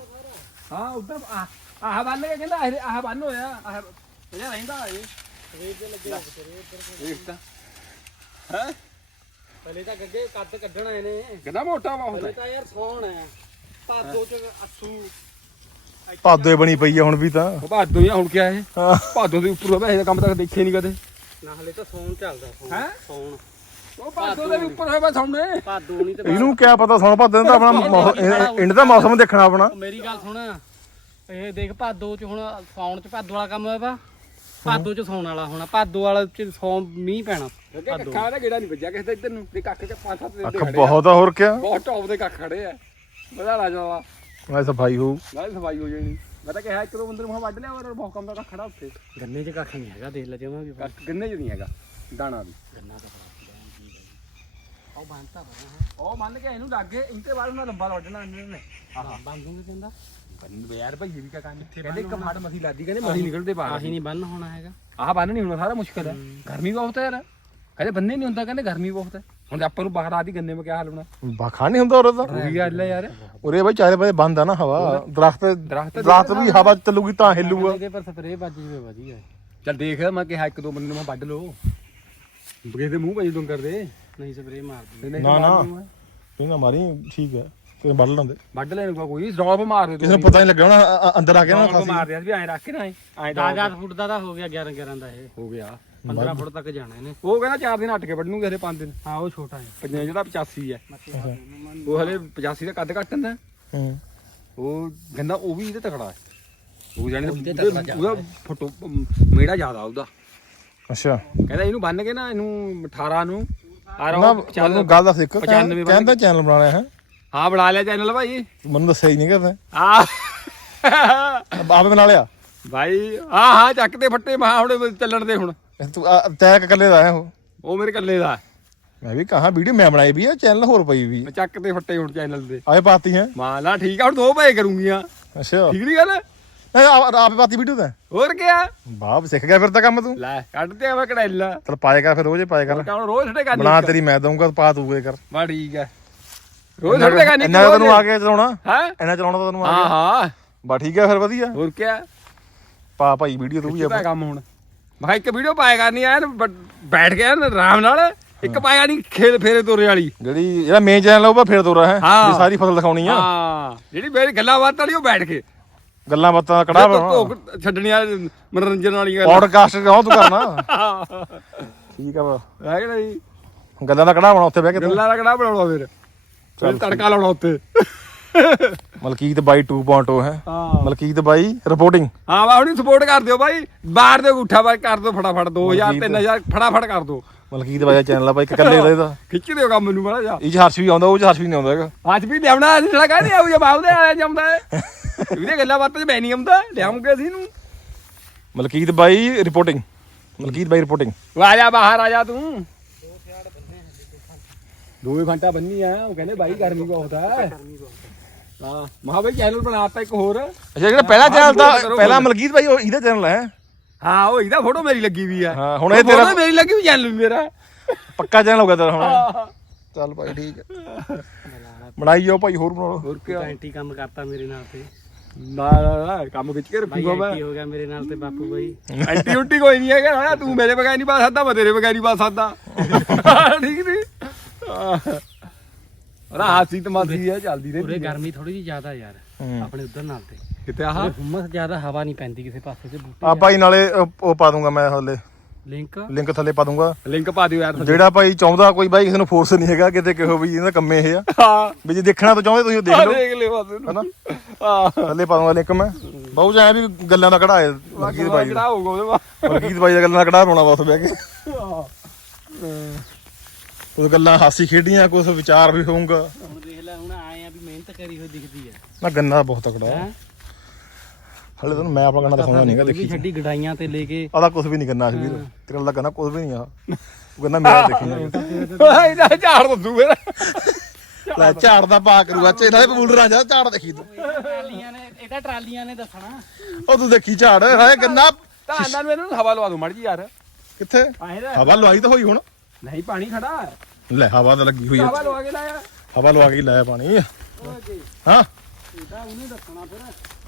ਹਾਂ ਉਧਰ ਆਹ ਆਹ ਬੰਨ ਕੇ ਕਹਿੰਦਾ ਆਹ ਆਹ ਬੰਨ ਹੋਇਆ ਆਹ ਇਹ ਰਹਿੰਦਾ ਇਹ। ਰੇਤ ਦੇ ਲੱਗੇ ਰੇਤ ਤਾਂ ਹੈ? ਪਹਿਲੇ ਤਾਂ ਗੱਗੇ ਕੱਦ ਕੱਢਣ ਆਏ ਨੇ। ਕਿੰਨਾ ਮੋਟਾ ਵਾ ਪਹਿਲੇ ਹੁੰਦਾ ਤਾਂ ਯਾਰ ਸੌਣ ਹੈ। ਭਾਦੋ ਚ ਅਸੂ। ਭਾਦੋਏ ਬਣੀ ਪਈ ਆ ਹੁਣ ਵੀ ਤਾਂ। ਉਹ ਭਾਦੋ ਹੀ ਆ, ਹੁਣ ਕਿਆ ਇਹ? ਹਾਂ। ਭਾਦੋ ਦੇ ਉੱਪਰ ਹੋਵੇ ਇਹ ਕੰਮ ਤਾਂ ਦੇਖੇ ਨਹੀਂ ਕਦੇ। ਨਾ ਹਲੇ ਤਾਂ ਸੌਣ ਚੱਲਦਾ ਸੌਣ ਹੈਂ? ਸੌਣ। ਉਹ ਭਾਦੋ ਦੇ ਵੀ ਉੱਪਰ ਹੋਵੇ ਸਾਹਮਣੇ। ਭਾਦੋ ਨਹੀਂ ਤੇ ਇਹਨੂੰ ਕਿਆ ਪਤਾ ਸੁਣ ਭਾਦੋਂ ਦਾ ਆਪਣਾ ਇਹ- ਇੰਡ ਦਾ ਮੌਸਮ ਦੇਖਣਾ ਆਪਣਾ। ਉਹ ਮੇਰੀ ਗੱਲ ਸੁਣ। ਇਹ ਦੇਖ ਭਾਦੋ ਚ ਹੁਣ ਸੌਣ ਚ ਭਾਦੋ ਵਾਲਾ ਕੰਮ ਹੋਇਆ ਵਾ। ਭਾਦੋ ਚ ਸੌਣ ਵਾਲਾ ਹੋਣਾ। ਭਾਦੋ ਵਾਲਾ ਚ ਸੌ ਮੀਂਹ ਪੈਣਾ। ਅੱਗੇ ਕੱਖਾਂ ਦਾ ਗੇੜਾ ਨਹੀਂ ਵੱਜਿਆ ਕਿਸੇ ਦਾ ਇੱਧਰ ਨੂੰ। ਤੇ ਕੱਖ ਕੇ ਪੰਜ ਸੱਤ ਅੱਖ ਦੇ ਖੜੇ ਆ। ਬਹੁਤ ਆ ਹੋਰ ਕਿਆ? ਬਹੁਤ ਟੌਪ ਦੇ ਕੱਖ ਖੜੇ ਆ। ਆ ਜਾਵਾ ਮੈਂ ਸਫ਼ਾਈ ਹੋਊ। ਨਾਲ ਸਫ਼ਾਈ ਹੋ ਜਾਣੀ। ਮੈਂ ਤਾਂ ਕਿਹਾ ਇੱਕ ਦੋ ਬੰਦੇ ਨੂੰ ਮੈਂ ਵੱਢ ਲਿਆ ਔਰ ਬਹੁਤ ਕੰਮ ਦਾ ਕੱਖ ਖੜਾ ਉੱਥੇ। ਗੰਨੇ ਚ ਕੱਖ ਨਹੀਂ ਹੈਗਾ ਦੇਖ ਲੈ ਜਮਾ ਵੀ। ਕੱਖ ਗੰਨੇ ਚ ਨਹੀਂ ਹੈਗਾ। ਦਾਣਾ ਵੀ। ਗੰਨਾ ਤਾਂ ਉਹ ਬੰਨਤਾ ਬੜਾ ਉਹ ਮੰਨ ਕੇ ਇਹਨੂੰ ਲੱਗੇ ਇੰਤੇ ਬਾਅਦ ਉਹਨਾਂ ਲੰਬਾ ਵੱਢਣਾ ਇਹਨਾਂ ਨੇ। ਆਹ ਬੰਨ ਦੂੰਗੇ ਕਹਿੰਦਾ। ਬੰਨ ਯਾਰ ਭਾਈ ਇਹ ਵੀ ਕਿਆ ਕੰਮ ਕਹਿੰਦੇ ਇੱਕ ਫਾੜ ਮਸੀ ਲਾਦੀ ਕਹਿੰਦੇ ਮਸੀ ਨਿਕਲਦੇ ਬਾਹਰ ਆਹੀ ਨਹੀਂ ਬੰਨ ਹੋਣਾ ਹੈਗਾ। ਆਹ ਬੰਨ ਨਹੀਂ ਹੋਣਾ ਸਾਰਾ ਮੁਸ਼ਕਲ ਹੈ। ਗਰਮੀ ਬਹੁਤ ਹੈ ਯਾਰ। ਕਹਿੰਦੇ ਬੰਨੇ ਨਹੀਂ ਹੁੰਦਾ ਕਹਿੰਦੇ ਗਰਮੀ ਬਹੁਤ ਹੈ। ਹੁਣ ਜੇ ਆਪਾਂ ਨੂੰ ਬਾਹਰ ਆਦੀ ਗੰਨੇ ਮੇ ਕਿਆ ਹਾਲ ਹੋਣਾ? ਬਾਖਾ ਨਹੀਂ ਹੁੰਦਾ ਉਰੇ ਤਾਂ। ਉਹੀ ਗੱਲ ਹੈ ਯਾਰ। ਉਰੇ ਬਾਈ ਚਾਰੇ ਪਾਸੇ ਬੰਦ ਆ ਨਾ ਹਵਾ। ਦਰਖਤ ਦਰਖਤ ਦਰਖਤ ਵੀ ਹਵਾ ਚੱਲੂਗੀ ਤਾਂ ਹਿੱਲੂਗਾ। ਇਹਦੇ ਪਰ ਸਪਰੇਅ ਵੱਜ ਜਵੇ ਵਧੀਆ ਚੱਲ ਦੇਖ ਮੈਂ ਕਿਹਾ ਇੱਕ ਦੋ ਬੰਦੇ ਨੂੰ ਮੈਂ ਵੱਢ ਲਓ। ਕਿਸੇ ਦੇ ਮੂੰਹ ਭਾਜੀ ਤੁਮ ਕਰਦੇ ਨਹੀਂ ਸਪਰੇਅ ਮਾਰਦੀ। ਨਹੀਂ ਨਾ ਨਾ। ਨਾ ਮਾਰੀ ਠੀਕ ਹੈ। ਤੇ ਵੱਢ ਲੈਂਦੇ। ਵੱਢ ਲੈਣ ਕੋ ਕੋਈ ਰੌਪ ਮਾਰ ਦੇ ਕਿਸੇ ਨੂੰ ਪਤਾ ਨਹੀਂ ਲੱਗਿਆ ਹੋਣਾ ਅ- ਅ- ਅੰਦਰ ਆ ਕੇ ਨਾ ਰੌਪ ਮਾਰ ਦੇ ਵੀ ਐਂ ਰੱਖ ਕੇ ਨਾ ਐਂ 10 ਫੁੱਟ ਦਾ ਤਾਂ ਹੋ ਗਿਆ 11 11 ਦਾ ਇਹ। ਹੋ ਗਿਆ। 15 ਫੁੱਟ ਤੱਕ ਜਾਣਾ ਇਹਨੇ। ਉਹ ਕਹਿੰਦਾ ਚਾਰ ਦਿਨ ਅੱਟ ਕੇ ਵੱਢਣੂਗੇ ਹਰੇ ਪੰਜ ਦਿਨ। ਹਾਂ ਉਹ ਛੋਟਾ ਹੈ। ਪੰਜਾਂ ਜਿਹਦਾ 85 ਹੈ। ਉਹ ਹਲੇ 85 ਦਾ ਕੱਦ ਘੱਟ ਹੁੰਦਾ। ਹੂੰ। ਉਹ ਕਹਿੰਦਾ ਉਹ ਵੀ ਇਹਦੇ ਤਕੜਾ ਹੈ। ਉਹ ਜਾਣੇ ਉਹਦਾ ਉਹਦਾ ਫੋਟੋ ਮੇੜਾ ਜ਼ਿਆਦਾ ਉਹਦਾ। ਅੱਛਾ। ਕਹਿੰਦਾ ਇਹਨੂੰ ਬੰਨ ਕੇ ਨਾ ਇਹਨੂੰ 18 ਨੂੰ ਆ ਨਾ ਰਹਾ ਮੈਨੂੰ ਗੱਲ ਦੱਸ ਇੱਕ 95 ਕਹਿੰਦਾ ਚੈਨਲ ਬਣਾ ਲਿਆ ਹੈ। ਹਾਂ ਬਣਾ ਲਿਆ ਚੈਨਲ ਭਾਈ। ਮੈਨੂੰ ਦੱਸਿਆ ਹੀ ਨਹੀਂ ਕਰਦਾ। ਆ। ਆਪੇ ਬਣਾ ਲਿਆ। ਭਾਈ ਹਾਂ ਹਾਂ ਚੱਕ ਤੇ ਫੱਟੇ ਮਹਾ ਹੁਣ ਚੱਲਣ ਦੇ ਹੁਣ। ਇਹ ਤੂੰ ਆ- ਤੈਂ ਇਕੱਲੇ ਦਾ ਆਇਆ ਉਹ। ਉਹ ਮੇਰੇ ਕੱਲੇ ਦਾ। ਮੈਂ ਵੀ ਕਹਾ ਵੀਡੀਓ ਮੈਂ ਬਣਾਈ ਵੀ ਆ ਚੈਨਲ ਹੋਰ ਪਈ ਵੀ ਮੈਂ ਚੱਕ ਤੇ ਫੱਟੇ ਹੁਣ ਚੈਨਲ ਦੇ। ਆਏ ਪਾਤੀ ਹੈ। ਮਾਲਾ ਠੀਕ ਆ ਹੁਣ ਦੋ ਭਾਈ ਕਰੂੰਗੀਆਂ। ਅੱਛਾ। ਠੀਕ ਨਹੀਂ ਗੱਲ? ਇਹ ਆ- ਆਪੇ ਪਾਤੀ ਵੀਡੀਓ ਤਾਂ। ਹੋਰ ਕਿਆ? ਬਾਪ ਸਿੱਖ ਗਿਆ ਫਿਰ ਤਾਂ ਕੰਮ ਤੂੰ। ਲੈ ਕੱਢ ਤੇ ਆਵਾ ਕੜੈਲਾ ਚਲ ਪਾਏਗਾ ਫਿਰ ਰੋਜ਼ ਪਾਏ ਕਰ। ਰੋਜ਼ ਛੱਡੇ ਕਰਨੀ ਬਣਾ ਤੇਰੀ ਮੈਂ ਦਊਂਗਾ ਪਾ ਤੂਗੇ ਕਰ। ਬਾ ਠੀਕ ਹੈ ਰੋਜ਼ ਕਰਨੀ ਇੰਨਾ ਤਾਂ ਤੈਨੂੰ ਆ ਕੇ ਚਲਾਉਣਾ? ਹੈ? ਇੰਨਾ ਚਲਾਉਣਾ ਤਾਂ ਤੈਨੂੰ ਆ ਹਾਂ ਗਿਆ। ਹਾਂ। ਬਾ ਠੀਕ ਹੈ ਫਿਰ ਵਧੀਆ। ਹੋਰ ਕਿਆ? ਪਾ ਭਾਈ ਵੀਡੀਓ ਤੂੰ ਵੀ ਕਿਹਦਾ ਕੰਮ ਹੁਣ? ਮੈਂ ਕਿਹਾ ਇੱਕ ਵੀਡੀਓ ਪਾਇਆ ਕਰਨੀ ਐ ਬੈਠ ਗਿਆ ਨਾ ਆਰਾਮ ਨਾਲ। ਇੱਕ ਪਾਇਆ ਨਹੀਂ ਖੇਲ ਫੇਰੇ ਤੋਰੇ ਵਾਲੀ। ਜਿਹੜੀ ਜਿਹੜਾ ਮੇਨ ਚੈਨਲ ਉਹ ਫਿਰ ਤੋਰਾ ਹੈ। ਹਾਂ। ਵੀ ਸਾਰੀ ਫਸਲ ਦਿਖਾਉਣੀ ਆ। ਹਾਂ। ਜਿਹੜੀ ਮੇਰੀ ਗੱਲਾਂ ਬਾਤਾਂ ਵਾਲੀ ਉਹ ਬੈਠ ਕੇ। ਗੱਲਾਂ ਬਾਤਾਂ ਦਾ ਕੜਾ ਬਣਾ ਧੋਕ ਛੱਡਣੀਆਂ ਮਨੋਰੰਜਨ ਵਾਲੀਆਂ ਪੌਡਕਾਸਟ ਕਹੋ ਤੂੰ ਕਰਨਾ। ਠੀਕ ਆ ਵਾ। ਹੈ ਕਿ ਨਹੀਂ? ਗੱਲਾਂ ਦਾ ਕੜਾ ਬਣਾ ਉੱਥੇ ਬਹਿ ਕੇ ਗੱਲਾਂ ਦਾ ਕਿਹੜਾ ਬਣਾਉਣਾ ਫਿਰ। ਫਿਰ ਤੜਕਾ ਲਾਉਣਾ ਉੱਤੇ। ਮਲਕੀਤ ਬਾਈ 2.0 ਹੈ। ਹਾਂ। ਮਲਕੀਤ ਬਾਈ ਰਿਪੋਰਟਿੰਗ ਹਾਂ ਵਾ ਹੁਣੀ ਸਪੋਰਟ ਕਰ ਦਿਓ ਬਾਈ। ਬਾਹਰ ਦੇ ਅੰਗੂਠਾ ਬਾਈ ਕਰ ਦਿਓ ਫਟਾਫਟ 2000 3000 ਫਟਾਫਟ ਕਰ ਦਿਓ। ਮਲਕੀਤ ਬਾਈ ਦਾ ਚੈਨਲ ਆ ਬਾਈ ਇੱਕ ਇਕੱਲੇ ਦਾ ਇਹਦਾ ਖਿੱਚ ਦਿਓ ਕੰਮ ਮੈਨੂੰ ਬੜਾ ਜਾ ਇਹ 'ਚ ਹਰਸ਼ ਵੀ ਆਉਂਦਾ ਉਹ 'ਚ ਹਰਸ਼ ਵੀ ਨਹੀਂ ਆਉਂਦਾ ਹੈਗਾ। ਅੱਜ ਵੀ ਲਿਆਉਣਾ ਸਾਲਾ ਕਹਿੰਦੇ ਆਉ ਜੇ ਆਇਆ ਜਾਂਦਾ ਹੈ। ਇਹਦੇ ਗੱਲਾਂ ਬਾਤਾਂ ਚ ਮੈਂ ਨਹੀਂ ਆਉਂਦਾ ਲਿਆਉਂਗੇ ਅਸੀਂ ਨੂੰ ਮਲਕੀਤ ਬਾਈ ਰਿਪੋਰਟਿੰਗ ਮਲਕੀਤ ਬਾਈ ਰਿਪੋਰਟਿੰਗ ਆ ਜਾ ਬਾਹਰ ਆ ਜਾ ਤੂੰ। ਦੋ ਘੰਟਾ ਬੰਨੀ ਆ ਉਹ ਕਹਿੰਦੇ ਬਾਈ ਗਰਮੀ ਬਹੁਤ ਹੈ ਹਾਂ ਮਹਾ ਬਾਈ ਚੈਨਲ ਬਣਾਤਾ ਇੱਕ ਹੋਰ। ਅੱਛਾ ਜਿਹੜਾ ਪਹਿਲਾ ਚੈਨਲ ਤਾਂ ਪਹਿਲਾ ਮਲਕੀਤ ਬਾਈ ਉਹ ਇਹਦਾ ਚੈਨਲ ਹੈ। ਹਾਂ ਉਹ ਇਹਦਾ ਫੋਟੋ ਮੇਰੀ ਲੱਗੀ ਵੀ ਆ। ਹਾਂ, ਹੁਣ ਇਹ ਤੇਰਾ- ਮੇਰੀ ਲੱਗੀ ਵੀ ਚੈਨਲ ਵੀ ਮੇਰਾ। ਪੱਕਾ ਚੈਨਲ ਹੋ ਗਿਆ ਤੇਰਾ ਹੁਣ। ਚੱਲ ਭਾਈ ਠੀਕ ਹੈ ਬਣਾਈ ਜਾਓ ਭਾਈ ਹੋਰ ਬਣਾ ਲਓ ਹੋਰ ਕੀ ਐਂਟੀ ਕੰਮ ਕਰਤਾ ਮੇਰੇ ਨਾਲ ਤੇ। ਨਾ ਨਾ ਨਾ ਕੰਮ ਖਿੱਚ ਕੇ ਰੱਖੂਗਾ ਮੈਂ। ਐਂਟੀ ਹੋ ਗਿਆ ਮੇਰੇ ਨਾਲ ਤੇ ਬਾਪੂ ਬਾਈ। ਐਂਟੀ ਉੰਟੀ ਕੋਈ ਨਹੀਂ ਹੈਗਾ ਹਾਂ, ਤੂੰ ਮੇਰੇ ਬਗੈਰ ਨਹੀਂ ਪਾ ਸਕਦਾ ਮੈਂ ਤੇਰੇ ਬਗੈਰ ਨਹੀਂ ਪਾ ਸਕਦਾ। ਠੀਕ ਨਹੀਂ ਰਾ ਹਾਸੀ ਤਮਾਸੀ ਹੈ ਚੱਲਦੀ ਉਰੇ ਰਹੀ ਗਰਮੀ ਥੋੜੀ ਜਿਹੀ ਜ਼ਿਆਦਾ ਯਾਰ ਹੂੰ। ਆਪਣੇ ਉਧਰ ਨਾਲ ਤੇ। ਕਿਤੇ ਆਹ ਉਰੇ ਹੁਮਸ ਜ਼ਿਆਦਾ ਹਵਾ ਨਹੀਂ ਪੈਂਦੀ ਕਿਸੇ ਪਾਸੇ ਤੇ ਬੂਟੇ ਆ ਭਾਈ ਨਾਲੇ ਉਹ ਉਹ ਪਾ ਦੂੰਗਾ ਮੈਂ ਹਲੇ। ਲਿੰਕ ਲਿੰਕ ਥੱਲੇ ਪਾ ਦੂੰਗਾ ਲਿੰਕ ਪਾ ਦਿਓ ਯਾਰ ਜਿਹੜਾ ਭਾਈ ਚਾਹੁੰਦਾ ਕੋਈ ਬਾਈ ਕਿਸੇ ਨੂੰ ਫੋਰਸ ਨਹੀਂ ਹੈਗਾ ਕਿਤੇ ਕਿਹੋ ਵੀ ਇਹਦਾ ਕੰਮੇ ਇਹ ਆ। ਹਾਂ। ਵੀ ਜੇ ਦੇਖਣਾ ਤਾਂ ਚਾਹੁੰਦੇ ਤੁਸੀਂ ਉਹ ਦੇਖ ਲਓ। ਦੇਖ ਲਿਓ ਬਸ ਹਨਾ? ਹਾਂ। ਥੱਲੇ ਪਾ ਦੂੰਗਾ ਲਿੰਕ ਮੈਂ। ਬਹੁਤ ਐ ਵੀ ਗੱਲਾਂ ਦਾ ਕਢਾਏ ਮਲਕੀਤ ਬਾਈ ਦਾ। ਹੋਊਗਾ ਉਹਦੇ ਬਾਅਦ। ਬਾਈ ਦਾ ਗੱਲਾਂ ਦਾ ਕਢਾ ਪਾਉਣਾ ਬਸ ਬਹਿ ਕੇ। ਕੁਝ ਗੱਲਾਂ ਹਾਸੀ ਖੇਡੀਆਂ ਕੁਝ ਵਿਚਾਰ ਵੀ ਹੋਊਗਾ। ਹੁਣ ਦੇਖ ਲੈ ਹੁਣ ਆਏ ਆ ਵੀ ਮਿਹਨਤ ਕਰੀ ਹੋਈ ਦਿਖਦੀ ਹੈ ਨਾ ਗੰਨਾ ਬਹੁਤ ਤਕੜਾ। ਹੈ? ਹਲੇ ਤੁਹਾਨੂੰ ਮੈਂ ਆਪਣਾ ਗੰਨਾ ਦਿਖਾਉਣਾ ਨਹੀਂਗਾ ਦੇਖੀ। ਛੱਡੀ ਗੜਾਈਆਂ ਤੇ ਲੈ ਕੇ ਆਦਾ ਕੁਝ ਵੀ ਨਹੀਂ ਗੰਨਾ ਵੀਰ। ਤੇਰੇ ਨਾਲ ਗੰਨਾ ਕੁਝ ਵੀ ਨਹੀਂ ਆ। ਉਹ ਗੰਨਾ ਮੇਰਾ ਦੇਖੀ ਇਹਦਾ ਝਾੜ ਦੱਸੂ ਫਿਰ ਲੈ ਝਾੜ ਦਾ ਪਾ ਕਰੂਗਾ ਚੇਲਾ ਦੇ ਬੂਲਰਾਂ ਜਾ ਝਾੜ ਦੇਖੀ ਤੂੰ। ਟਰਾਲੀਆਂ ਨੇ ਇਹ ਤਾਂ ਟਰਾਲੀਆਂ ਨੇ ਦੱਸਣਾ। ਉਹ ਤੂੰ ਦੇਖੀ ਝਾੜ ਹਾਏ ਗੰਨਾ ਤਾਂ ਇਹਨਾਂ ਨੂੰ ਇਹਨਾਂ ਨੂੰ ਹਵਾ ਲਵਾ ਦੂ ਮੜ ਜੀ ਯਾਰ। ਕਿੱਥੇ? ਹਵਾ ਲਵਾਈ ਤਾਂ ਹੋਈ ਹੁਣ। ਨਹੀਂ ਪਾਣੀ ਖੜਾ। ਹੈ ਲੈ ਹਵਾ ਤਾਂ ਲੱਗੀ ਹੋਈ ਆ। ਹਵਾ ਲਵਾ ਕੇ ਲਾਇਆ। ਹਵਾ ਲਵਾ ਕੇ ਹੀ ਲਾਇਆ ਪਾਣੀ। ਹਾਂ।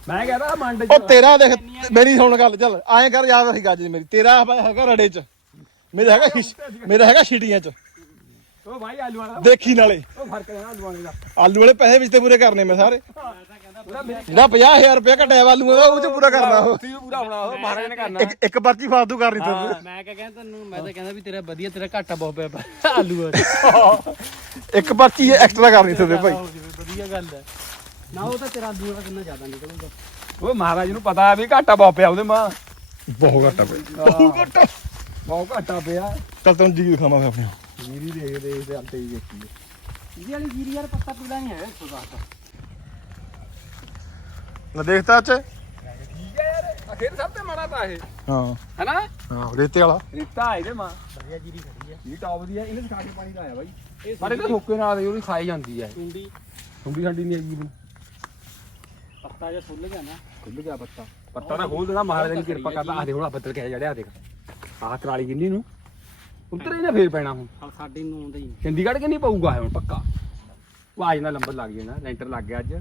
ਮੈਂ ਕਹਿੰਦਾ ਮੰਡ ਉਹ ਤੇਰਾ ਦੇਖ ਮੇਰੀ ਸੁਣ ਗੱਲ ਚੱਲ ਐਂ ਕਰ ਯਾਦ ਰੱਖੀ ਗੱਜ ਮੇਰੀ। ਤੇਰਾ ਹੈਗਾ ਰੜੇ ਚ। ਮੇਰਾ ਹੈਗਾ ਸ਼ਿਸ਼- ਮੇਰਾ ਹੈਗਾ ਛਿਟੀਆਂ ਚ। ਉਹ ਭਾਈ ਆਲੂ ਵਾਲਾ। ਦੇਖੀ ਨਾਲੇ। ਉਹ ਫ਼ਰਕ ਹੈ ਆਲੂ ਵਾਲੇ ਦਾ। ਆਲੂ ਵਾਲੇ ਪੈਸੇ ਵਿੱਚ ਤੇ ਪੂਰੇ ਕਰਨੇ ਮੈਂ ਸਾਰੇ। ਜਿਹੜਾ 50000 ਰੁਪਏ ਘਟਿਆ ਆਲੂਆਂ ਦਾ ਉਹ ਚ ਪੂਰਾ ਕਰਨਾ ਉਹ। ਤੁਸੀਂ ਵੀ ਪੂਰਾ ਹੋਣਾ ਉਹ ਮਹਾਰਾਜ ਨੇ ਕਰਨਾ। ਇੱਕ ਇੱਕ ਪਰਚੀ ਫਾਲਤੂ ਕਰਨੀ ਤੇ ਮੈਂ ਕਿਹਾ ਕਹਿੰਦਾ ਤੈਨੂੰ ਮੈਂ ਤਾਂ ਕਹਿੰਦਾ ਵੀ ਤੇਰਾ ਵਧੀਆ ਤੇਰਾ ਘਾਟਾ ਬਹੁਤ ਪਿਆ ਪਿਆ ਆਲੂ ਆ ਇੱਕ ਪਰਚੀ ਐਕਸਟਰਾ ਕਰਨੀ ਤੇ ਭਾਈ। ਵਧੀਆ ਗੱਲ ਹੈ। ਨਾ ਉਹ ਤਾਂ ਤੇਰਾ ਆਲੂ ਵਾਲਾ ਕਿੰਨਾ ਜ਼ਿਆਦਾ ਨਿਕਲੂਗਾ। ਉਹ ਮਹਾਰਾਜ ਨੂੰ ਪਤਾ ਵੀ ਘਾਟਾ ਬਹੁਤ ਪਿਆ ਉਹਦੇ ਮਾਂ। ਬਹੁਤ ਘਟਾ ਭਾਈ ਬਹੁਤ ਘਟਾ। ਬਹੁਤ ਘਾਟਾ ਪਿਆ। ਚੱਲ ਤੈਨੂੰ ਜੀ ਦਿਖਾਵਾਂ ਮੈਂ ਆਪਣੇ ਜੀਰੀ ਦੇਖ ਦੇਖ ਤੇ ਅੰਤੇ ਹੀ ਦੇਖੀ ਇਹਦੀ ਵਾਲੀ ਜੀਰੀ ਯਾਰ ਪੱਤਾ ਪੀਲਾ ਨਹੀਂ ਹੈ 110 ਲੈ ਦੇਖਤਾ ਅੱਛੇ ਠੀਕ ਹੈ ਯਾਰ ਅਖੀਰ ਸਭ ਤੇ ਮਾੜਾ ਤਾਂ ਇਹ। ਹਾਂ। ਹੈਨਾ? ਹਾਂ ਰੇਤੇ ਵਾਲਾ। ਰਿੱਤਾ ਇਹਦੇ ਮਾਂ। ਵਧੀਆ ਜੀਰੀ ਖੜੀ ਹੈ ਇਹ ਟੌਪ ਦੀ ਹੈ ਇਹਨੇ ਸਿਖਾ ਕੇ ਪਾਣੀ ਲਾਇਆ ਬਾਈ। ਪਰ ਇਹ ਤਾਂ ਸੋਕੇ ਨਾਲ ਹੀ ਉਹਦੀ ਖਾਈ ਜਾਂਦੀ ਹੈ ਟੁੰਡੀ ਠੰਡੀ ਠੰਡੀ ਨਹੀਂ ਹੈਗੀ ਨੂੰ ਪੱਤਾ ਜਿਹਾ ਫੁੱਲ ਗਿਆ ਨਾ। ਖੁੱਲ ਗਿਆ ਪੱਤਾ। ਪੱਤਾ ਨਾ ਖੋਲ ਦੇਣਾ ਮਹਾਰਾਜ ਦੀ ਕਿਰਪਾ ਕਰਦਾ ਆ ਦੇ ਹੁਣ ਬੱਦਲ ਕਿਹਾ ਜੜਿਆ ਦੇਖ। ਆਹ ਕਰਾਲੀ ਕਿੰਨੀ ਨੂੰ? ਉੱਤਰ ਹੀ ਨਾ ਫੇਰ ਪੈਣਾ ਹੁਣ? ਹਾਲ ਸਾਡੇ ਨੂੰ ਆਉਂਦਾ ਹੀ ਚੰਡੀਗੜ੍ਹ ਕਿ ਨਹੀਂ ਪਊਗਾ ਹੁਣ ਪੱਕਾ? ਵਾਜ ਨਾਲ ਨੰਬਰ ਲੱਗ ਜਾਣਾ ਲੈਂਟਰ ਲੱਗ ਗਿਆ ਅੱਜ।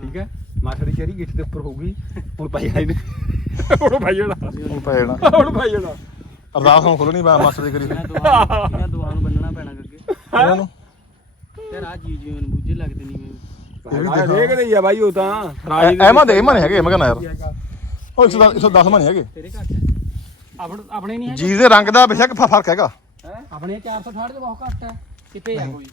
ਠੀਕ ਹੈ? ਮਾਥੜੀ ਚਰੀ ਗਿੱਟ ਦੇ ਉੱਪਰ ਹੋਊਗੀ। ਹੁਣ ਪਾਈ ਜਾਣੀ ਹੁਣ ਪਾਈ ਜਾਣਾ ਹੁਣ ਪੈ ਜਾਣਾ ਹੁਣ ਪਾਈ ਜਾਣਾ ਅਰਦਾਸ ਹੁਣ ਖੋਲਣੀ ਮੈਂ ਮਾਸਟਰ ਦੀ ਕਰੀ। ਇਹਨਾਂ ਦੁਆ ਇਹਨਾਂ ਨੂੰ ਬੰਨਣਾ ਪੈਣਾ ਅੱਗੇ। ਇਹਨਾਂ ਨੂੰ? ਯਾਰ ਆ ਜੀਵ ਜੀਵਨ ਬੂਝੇ ਲੱਗਦੇ ਨਹੀਂ ਮੈਨੂੰ। ਦੇਖ। ਰਹੀ ਆ ਬਾਈ ਉਹ ਤਾਂ। ਐਮਾ ਦੇ ਐਮਾ ਨਹੀਂ ਹੈਗੇ ਮੈਂ ਕਹਿੰਦਾ ਯਾਰ। ਉਹ 110 110 ਮਾ ਨਹੀਂ ਹੈਗੇ। ਤੇਰੇ ਘੱਟ ਆਪਣੇ ਆਪਣੇ ਨਹੀਂ ਹੈ ਜੀ ਦੇ ਰੰਗ ਦਾ ਬੇਸ਼ੱਕ ਫ- ਫ਼ਰਕ ਹੈਗਾ। ਆਪਣੇ 468 ਦੇ ਬਹੁਤ ਘੱਟ ਹੈ। ਕਿਤੇ ਆ ਕੋਈ?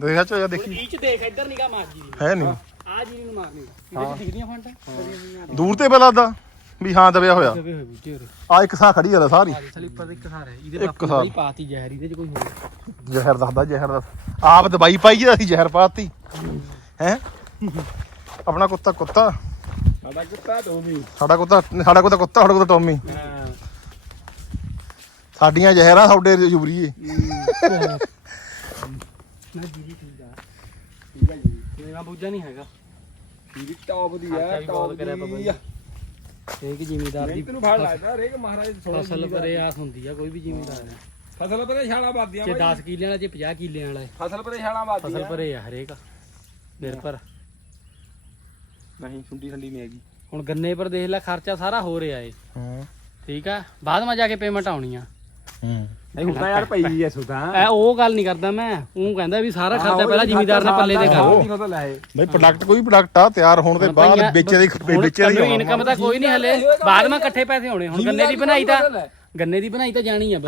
ਦੇਖਿਆ ਚੋ ਯਾਰ ਦੇਖੀ। ਈਚ ਦੇਖ ਇੱਧਰ ਨਿਗਾ ਮਾਰ ਜੀ। ਹੈ ਨਹੀਂ ਆ ਜੀਰੀ ਨੂੰ ਮਾਰਨੀ। ਇਹਦੇ ਚ ਦਿਖਦੀਆਂ ਫੰਟ ਦੂਰ ਤੇ ਪਤਾ ਲੱਗਦਾ ਵੀ ਹਾਂ ਦਬਿਆ ਹੋਇਆ। ਹੋਏ ਉਰੇ ਆ ਇੱਕ ਸਾਹ ਖੜੀ ਆ ਸਾਰੀ। ਸਲੀਪਰ ਦੇ ਇੱਕ ਸਾਰ ਹੈ ਇਹਦੇ ਇੱਕ ਬਾਪੂ ਸਾਰ। ਬਾਈ ਪਾਤੀ ਜ਼ਹਿਰ ਇਹਦੇ ਚ ਕੋਈ ਹੋਰ। ਜ਼ਹਿਰ ਦੱਸਦਾ ਜ਼ਹਿਰ ਦੱਸ। ਆਪ ਦਵਾਈ ਪਾਈ ਜ਼ਹਿਰ ਪਾਤੀ। ਹੈ? ਆਪਣਾ ਕੁੱਤਾ ਕੁੱਤਾ। ਸਾਡਾ ਕੁੱਤਾ ਵੀ ਸਾਡਾ ਕੁੱਤਾ ਸਾਡਾ ਕੁੱਤਾ ਕੁੱਤਾ ਸਾਡਾ ਕੁੱਤਾ ਟੋਮੀ। ਹਾਂ। ਸਾਡੀਆਂ ਜ਼ਹਿਰਾਂ ਤੁਹਾਡੇ ਜੁਬਰੀਏ ਨਾ ਜੀਰੀ ਠੀਕ ਆ। ਠੀਕ ਆ ਜੀ। ਮੇਰਾ ਬੂਝਾ ਨਹੀਂ ਹੈਗਾ। ਠੀਕ ਟੌਪ ਦੀ ਖਰਚਾ ਆ ਵੀ ਟੌਪ ਬਹੁਤ ਕਰਿਆ ਬਾਬਾ ਦੀ ਜੀ। ਆ। ਇੱਕ ਜ਼ਿਮੀਦਾਰ ਦੀ ਤੈਨੂੰ ਫੜ ਲੱਗਦਾ ਰੇਕ ਮਹਾਰਾਜ ਸੋਹਣੀ ਫਸਲ ਪਰੇ ਆਸ ਹੁੰਦੀ ਆ ਕੋਈ ਵੀ ਜ਼ਿਮੀਦਾਰ ਹੈ ਫਸਲ ਪਰੇ ਛਾਲਾ ਬਾਦੀਆਂ ਜੇ 10 ਕਿੱਲੇ ਵਾਲਾ ਜੇ 50 ਕਿੱਲੇ ਵਾਲਾ ਹੈ ਫਸਲ ਪਰੇ ਛਾਲਾ ਬਾਦੀ ਫਸਲ ਪਰੇ ਆ ਹਰੇਕ। ਨਿਰਭਰ। ਨਹੀਂ ਸੁੰਡੀ ਠੰਡੀ ਨਹੀਂ ਹੈਗੀ। ਹੁਣ ਗੰਨੇ ਪਰ ਦੇਖ ਲੈ ਖਰਚਾ ਸਾਰਾ ਹੋ ਰਿਹਾ ਏ। ਹੂੰ। ਠੀਕ ਆ? ਬਾਅਦ ਮਾ ਜਾ ਕੇ ਪੇਮੈਂਟ ਆਉਣੀ ਆ ਹੂੰ। ਨਹੀਂ ਹੁਣ ਤਾਂ ਯਾਰ ਪਈ ਐ ਸੁਦਾ ਐ ਉਹ ਗੱਲ ਨਹੀਂ ਕਰਦਾ ਮੈਂ। ਉਹ ਕਹਿੰਦਾ ਵੀ ਸਾਰਾ ਖਰਚਾ ਪਹਿਲਾਂ ਜ਼ਿਮੀਦਾਰ ਨੇ ਪੱਲੇ ਤੇ ਕਰ ਦੀ ਫਸਲ ਹੈ ਬਈ ਪ੍ਰੋਡਕਟ ਕੋਈ ਪ੍ਰੋਡਕਟ ਆ ਤਿਆਰ ਹੋਣ ਦੇ ਬਾਅਦ ਵੇਚੇ ਦੀ ਵੇਚੇ ਦੀ ਇਨਕਮ ਤਾਂ ਕੋਈ ਨਹੀਂ ਹਲੇ। ਬਾਅਦ ਮਾ ਇਕੱਠੇ ਪੈਸੇ ਹੋਣੇ। ਹੁਣ ਗੰਨੇ ਦੀ ਬਣਾਈ ਤਾਂ ਗੰਨੇ ਦੀ ਬਣਾਈ ਤਾਂ ਜਾਣੀ ਆ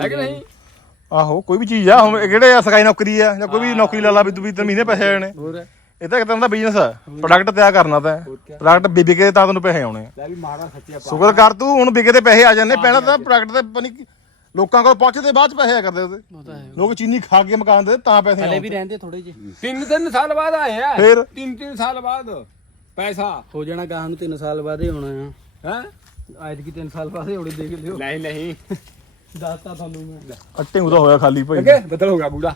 ਆਹੋ ਕੋਈ ਵੀ ਚੀਜ਼ ਆ ਹੁਣ ਕਿਹੜੇ ਆ ਸਕਾਈ ਨੌਕਰੀ ਆ ਜਾਂ ਕੋਈ ਵੀ ਨੌਕਰੀ ਲਾ ਲਾ ਵੀ ਤੂੰ ਵੀ ਤਿੰਨ ਮਹੀਨੇ ਪੈਸੇ ਆਣੇ ਹੋਰ। ਇਹ ਤਾਂ ਇੱਕ ਤਰ੍ਹਾਂ ਦਾ ਬਿਜ਼ਨਸ ਆ। ਪ੍ਰੋਡਕਟ ਤਿਆਰ ਕਰਨਾ ਤਾਂ। ਪ੍ਰੋਡਕਟ ਵਿਕੇ ਕੇ ਤਾਂ ਤੈਨੂੰ ਪੈਸੇ ਆਉਣੇ। ਆ ਲੈ ਵੀ ਮਾੜਾ ਸੱਚਿਆ ਪਾ ਸ਼ੁਕਰ ਕਰ ਤੂੰ ਹੁਣ ਵਿਕੇ ਤੇ ਪੈਸੇ ਆ ਜਾਂਦੇ। ਪਹਿਲਾਂ ਤਾਂ ਪ੍ਰੋਡਕਟ ਤੇ ਪਤਾ ਨੀ ਲੋਕਾਂ ਕੋਲ ਪਹੁੰਚਦੇ ਬਾਅਦ ਚ ਪੈਸੇ ਆ ਕਰਦੇ ਉਹਦੇ। ਲੋਕ ਚੀਨੀ ਖਾ ਕੇ ਮਕਾਨ ਦੇ ਤਾਂ ਪੈਸੇ ਹਲੇ ਆਉਂਦੇ। ਵੀ ਰਹਿੰਦੇ ਥੋੜੇ ਜਿਹੇ। ਤਿੰਨ ਤਿੰਨ ਸਾਲ ਬਾਅਦ ਆਏ ਆ। ਫਿਰ? ਤਿੰਨ ਤਿੰਨ ਸਾਲ ਬਾਅਦ। ਪੈਸਾ। ਹੋ ਜਾਣਾ ਗਾਹ ਨੂੰ 3 ਸਾਲ ਬਾਅਦ ਹੀ ਹੋਣਾ ਆ। ਹੈ? ਅੱਜ ਕੀ 3 ਸਾਲ ਬਾਅਦ ਹੀ ਹੋਣੇ ਦੇਖ ਲਿਓ। ਨਹੀਂ ਨਹੀਂ। ਦੱਸਤਾ ਤੁਹਾਨੂੰ ਮੈਂ। ਅੱਟੇ ਉਹਦਾ ਹੋਇਆ ਖਾਲੀ ਭਾਈ। ਅੱਗੇ ਬਦਲ ਹੋ ਗਿਆ ਬੂੜਾ।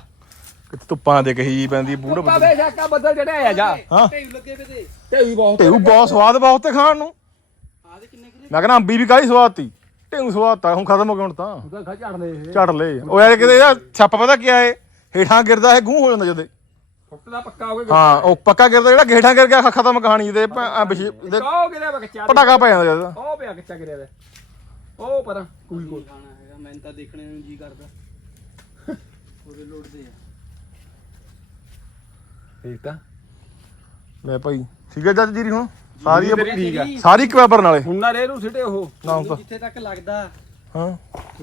ਕਿਤੇ ਧੁੱਪਾਂ ਦੇ ਕਹੀ ਪੈਂਦੀ ਬੂੜਾ ਸ਼ਾਕਾ ਬਦਲ ਜਿਹੜਾ ਆ ਜਾ। ਹਾਂ। ਲੱਗੇ ਵੇ ਤੇ। ਢੇਈ ਬਹੁਤ ਢੇਊ ਬਹੁਤ ਸਵਾਦ ਬਹੁਤ ਤੇ ਖਾਣ ਨੂੰ। ਆ ਦੇ ਕਿੰਨੇ ਕਿਲੇ? ਮੈਂ ਕਹਿੰਦਾ ਅੰਬੀ ਵੀ ਕਾਹਦੀ ਸਵਾਦ ਤੀ ਢੇਊ ਸਵਾਦ ਤਾਂ ਹੁਣ ਖਤਮ ਹੋ ਗਿਆ ਹੁਣ ਤਾਂ। ਉਹਦਾ ਖਾ ਲੈ ਇਹ। ਝੜ ਲਏ। ਉਹ ਯਾਰ ਕਿਤੇ ਇਹਦਾ ਛੱਪ ਪਤਾ ਕੀ ਏ ਹੇਠਾਂ ਗਿਰਦਾ ਇਹ ਗੂੰ ਹੋ ਜਾਂਦਾ ਜਦੇ। ਫੁੱਟ ਦਾ ਪੱਕਾ ਹੋ ਗਿਆ ਹਾਂ ਉਹ ਪੱਕਾ ਗਿਰਦਾ ਜਿਹੜਾ ਹੇਠਾਂ ਗਿਰ ਗਿਆ ਖ- ਖਤਮ ਕਹਾਣੀ ਦੇ ਪ- ਵਿਸ਼ੇ- ਕਾਹ ਪਟਾਕਾ ਪੈ ਜਾਂਦਾ ਜਦ। ਉਹ ਪਿਆ ਕੱਚਾ ਗਿਰਿਆ ਵਾ। ਉਹ ਪਰ ਕੋਈ ਕੋਈ ਖਾਣਾ ਹੈਗਾ? ਮੈਨੂੰ ਤਾਂ ਦੇਖਣੇ ਨੂੰ ਜੀ ਕਰਦਾ। ਉਹਦੇ ਲੋੜਦੇ ਆ। ਠੀਕ ਤਾਂ ਲੈ ਭਾਈ ਠੀਕ ਹੈ ਜੱਜ ਜੀਰੀ ਹੁਣ? ਸਾਰੀ ਠੀਕ ਆ। ਸਾਰੀ ਕਵੈਬਰ ਨਾਲੇ ਹੁਣ ਨਾ ਰੇ ਨੂੰ ਸਿੱਟੇ ਉਹ। ਨਾ ਹੁਣ ਤਾਂ। ਜਿੱਥੇ ਤੱਕ ਲੱਗਦਾ ਹਾਂ।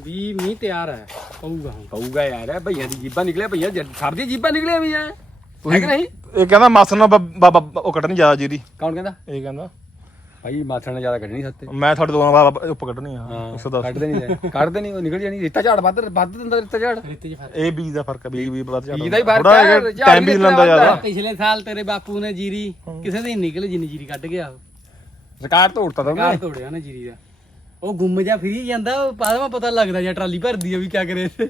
ਵੀ ਮੀਂਹ ਤਿਆਰ ਹੈ ਪਊਗਾ ਹੁਣ। ਹੋਊਗਾ ਯਾਰ ਭਈਆਂ ਦੀ ਜੀਬਾਂ ਨਿਕਲਿਆ ਭਈਆਂ ਸਭ ਦੀ ਜੀਬਾਂ ਨਿਕਲੀਆਂ ਵੀ ਆ। ਹੈ ਕਿ ਨਹੀਂ? ਇਹ ਕਹਿੰਦਾ ਮਾਸਰ ਨਾਲ ਬਾਬਾ ਉਹ ਕੱਢਣੀ ਜ਼ਿਆਦਾ ਜੀਰੀ ਕੌਣ ਕਹਿੰਦਾ? ਇਹ ਕਹਿੰਦਾ। ਭਾਈ ਮਾਥਾ ਨਾਲ ਜ਼ਿਆਦਾ ਕੱਢਣੀ ਸੱਤੇ। ਮੈਂ ਤੁਹਾਡੇ ਦੋਨਾਂ ਬਾਬਾ ਉੱਪ ਕੱਢਣੀ ਆ। 110 ਕੱਢਦੇ ਨਹੀਂ ਕੱਢਦੇ ਨਹੀਂ ਉਹ ਨਿਕਲ ਜਾਣੀ। ਰੇਤਾ ਝਾੜ ਵੱਧ ਵੱਧ ਦਿੰਦਾ ਰੇਤਾ ਝਾੜ। ਰੇਤੇ 'ਚ ਫ਼ਰਕ ਇਹ ਬੀਜ ਦਾ ਫ਼ਰਕ ਹੈ ਬੀਜ ਵੀ ਵੱਧ ਬੀਜ ਦਾ ਹੀ ਫ਼ਰਕ ਹੈ, ਝਾੜ ਟਾਈਮ ਵੀ ਵੀ ਲੈਂਦਾ ਜ਼ਿਆਦਾ। ਪਿਛਲੇ ਸਾਲ ਤੇਰੇ ਬਾਪੂ ਨੇ ਜੀਰੀ ਕਿਸੇ ਦੀ ਨਿਕਲ ਜਿੰਨੀ ਜੀਰੀ ਕੱਢ ਗਿਆ ਉਹ। ਰਿਕਾਰਡ ਤੋੜਤਾ ਤਾ ਕਾਰ ਉਹਨੇ ਤੋੜਿਆ ਨਾ ਜੀਰੀ ਦਾ। ਉਹ ਗੁੰਮ ਜਾ ਫਿਰੀ ਜਾਂਦਾ ਉਹ ਬਾਅਦ ਵਿੱਚ ਪਤਾ ਲੱਗਦਾ ਜਾਂ ਟਰਾਲੀ ਭਰਦੀ ਆ ਵੀ ਕਿਆ ਕਰੇ ਇੱਥੇ।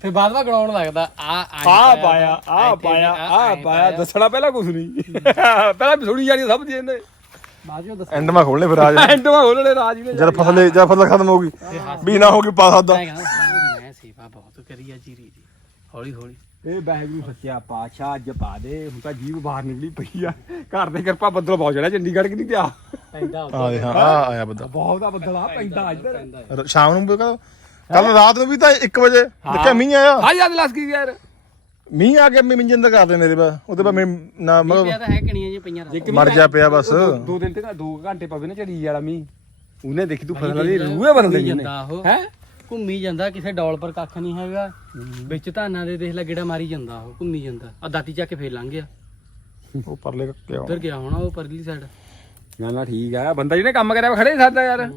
ਫਿਰ ਬਾਅਦ ਵਿੱਚ ਗਣਾਉਣ ਲੱਗਦਾ ਆ ਆ ਪਾਇਆ ਆ ਪਾਇਆ ਆ ਪਾਇਆ ਦੱਸਣਾ ਪਹਿਲਾਂ ਕੁਝ ਨਹੀਂ। ਪਹਿਲਾਂ ਵੀ ਸੁਣੀ ਜਾਣੀ ਸਭ ਦੀ ਇਹਨੇ। ਬਾਅਦ ਵਿੱਚ ਦੱਸ। ਐਂਡ ਮਾ ਖੋਲਨੇ ਫਿਰ ਆ ਜਾ ਐਂਡ ਮਾ ਖੋਲਣੇ ਰਾਜ ਨੇ ਜਦ ਫਸਲ ਜਦ ਫਸਲ ਖਤਮ ਹੋ। ਗਈ ਵੀ ਨਾ ਹੋ ਗਈ ਪਾ ਸਕਦਾ ਮੈਂ ਕਹਿੰਦਾ ਮੈਂ ਸੇਵਾ ਬਹੁਤ ਕਰੀ ਆ ਜੀਰੀ ਦੀ ਹੌਲੀ ਹੌਲੀ। ਇਹ ਵਾਹਿਗੁਰੂ ਸੱਚਿਆ ਪਾਤਸ਼ਾਹ ਅੱਜ ਪਾ ਦੇ। ਹੁਣ ਤਾਂ ਜੀਵ ਬਾਹਰ ਨਿਕਲੀ ਪਈ ਆ। ਘਰ ਦੇ ਕਿਰਪਾ ਬੱਦਲ ਬਹੁਤ ਜਿਹੜਾ ਚੰਡੀਗੜ੍ਹ ਕਿ ਨਹੀਂ ਪਿਆ ਪੈਂਦਾ ਆ ਦੇ ਹਾਂ। ਆ ਆਇਆ ਬੰਦਾ ਬਹੁਤ ਆ ਬੱਦਲ ਆ ਪੈਂਦਾ ਇੱਧਰ। ਸ਼ਾਮ ਨੂੰ ਕੱਲ ਰਾਤ ਨੂੰ ਵੀ ਤਾਂ 1 ਵਜੇ ਦੇਖਿਆ ਮੀਂਹ ਆਇਆ। ਆ ਯਾਦ ਲੱਗ ਗਈ ਯਾਰ ਮੀਂਹ ਆ ਕੇ ਮੀਂਹ ਜਿੰਦ ਕਰਦੇ ਮੇਰੇ ਪਾ ਉਹਦੇ ਪਾ ਮੈਂ ਨਾ ਪਿਆ ਮਤਲਬ ਤਾਂ ਹੈ ਕਣੀਆਂ ਜੇ ਪਈਆਂ ਰਸਤੇ ਮਰ ਜਾ ਪਿਆ ਬਸ। ਦੋ- ਦੋ ਦਿਨ ਤੇ ਨਾ ਦੋ ਘੰਟੇ ਪਵੇ ਨਾ ਝੜੀ ਵਾਲਾ ਮੀਂਹ। ਉਹਨੇ ਦੇਖੀ ਤੂੰ ਫਸਲਾਂ ਦੀ ਰੂਹੇ ਬਦਲ ਦੇਣੀ ਜਾਂਦਾ ਉਹ। ਹੈ? ਘੁੰਮੀ ਜਾਂਦਾ ਕਿਸੇ ਡੌਲ ਪਰ ਕੱਖ ਨਹੀਂ ਹੈਗਾ। ਵਿੱਚ ਧਾਨਾਂ ਦੇ ਦੇਖ ਲੈ ਗੇੜਾ ਮਾਰੀ ਜਾਂਦਾ ਉਹ ਘੁੰਮੀ ਜਾਂਦਾ। ਆ ਦਾਤੀ ਚੱਕ ਕੇ ਫੇਰ ਲੰਘ ਗਿਆ। ਉਹ ਪਰਲੇ ਕਿਆ ਉਧਰ ਗਿਆ ਹੋਣਾ ਉਹ ਪਰਲੀ ਸਾਈਡ ਨਾ ਨਾ ਠੀਕ ਆ। ਬੰਦਾ ਜਿਹਨੇ ਕੰਮ ਕਰਿਆ ਖੜੇ ਸਾਡਾ ਯਾਰ।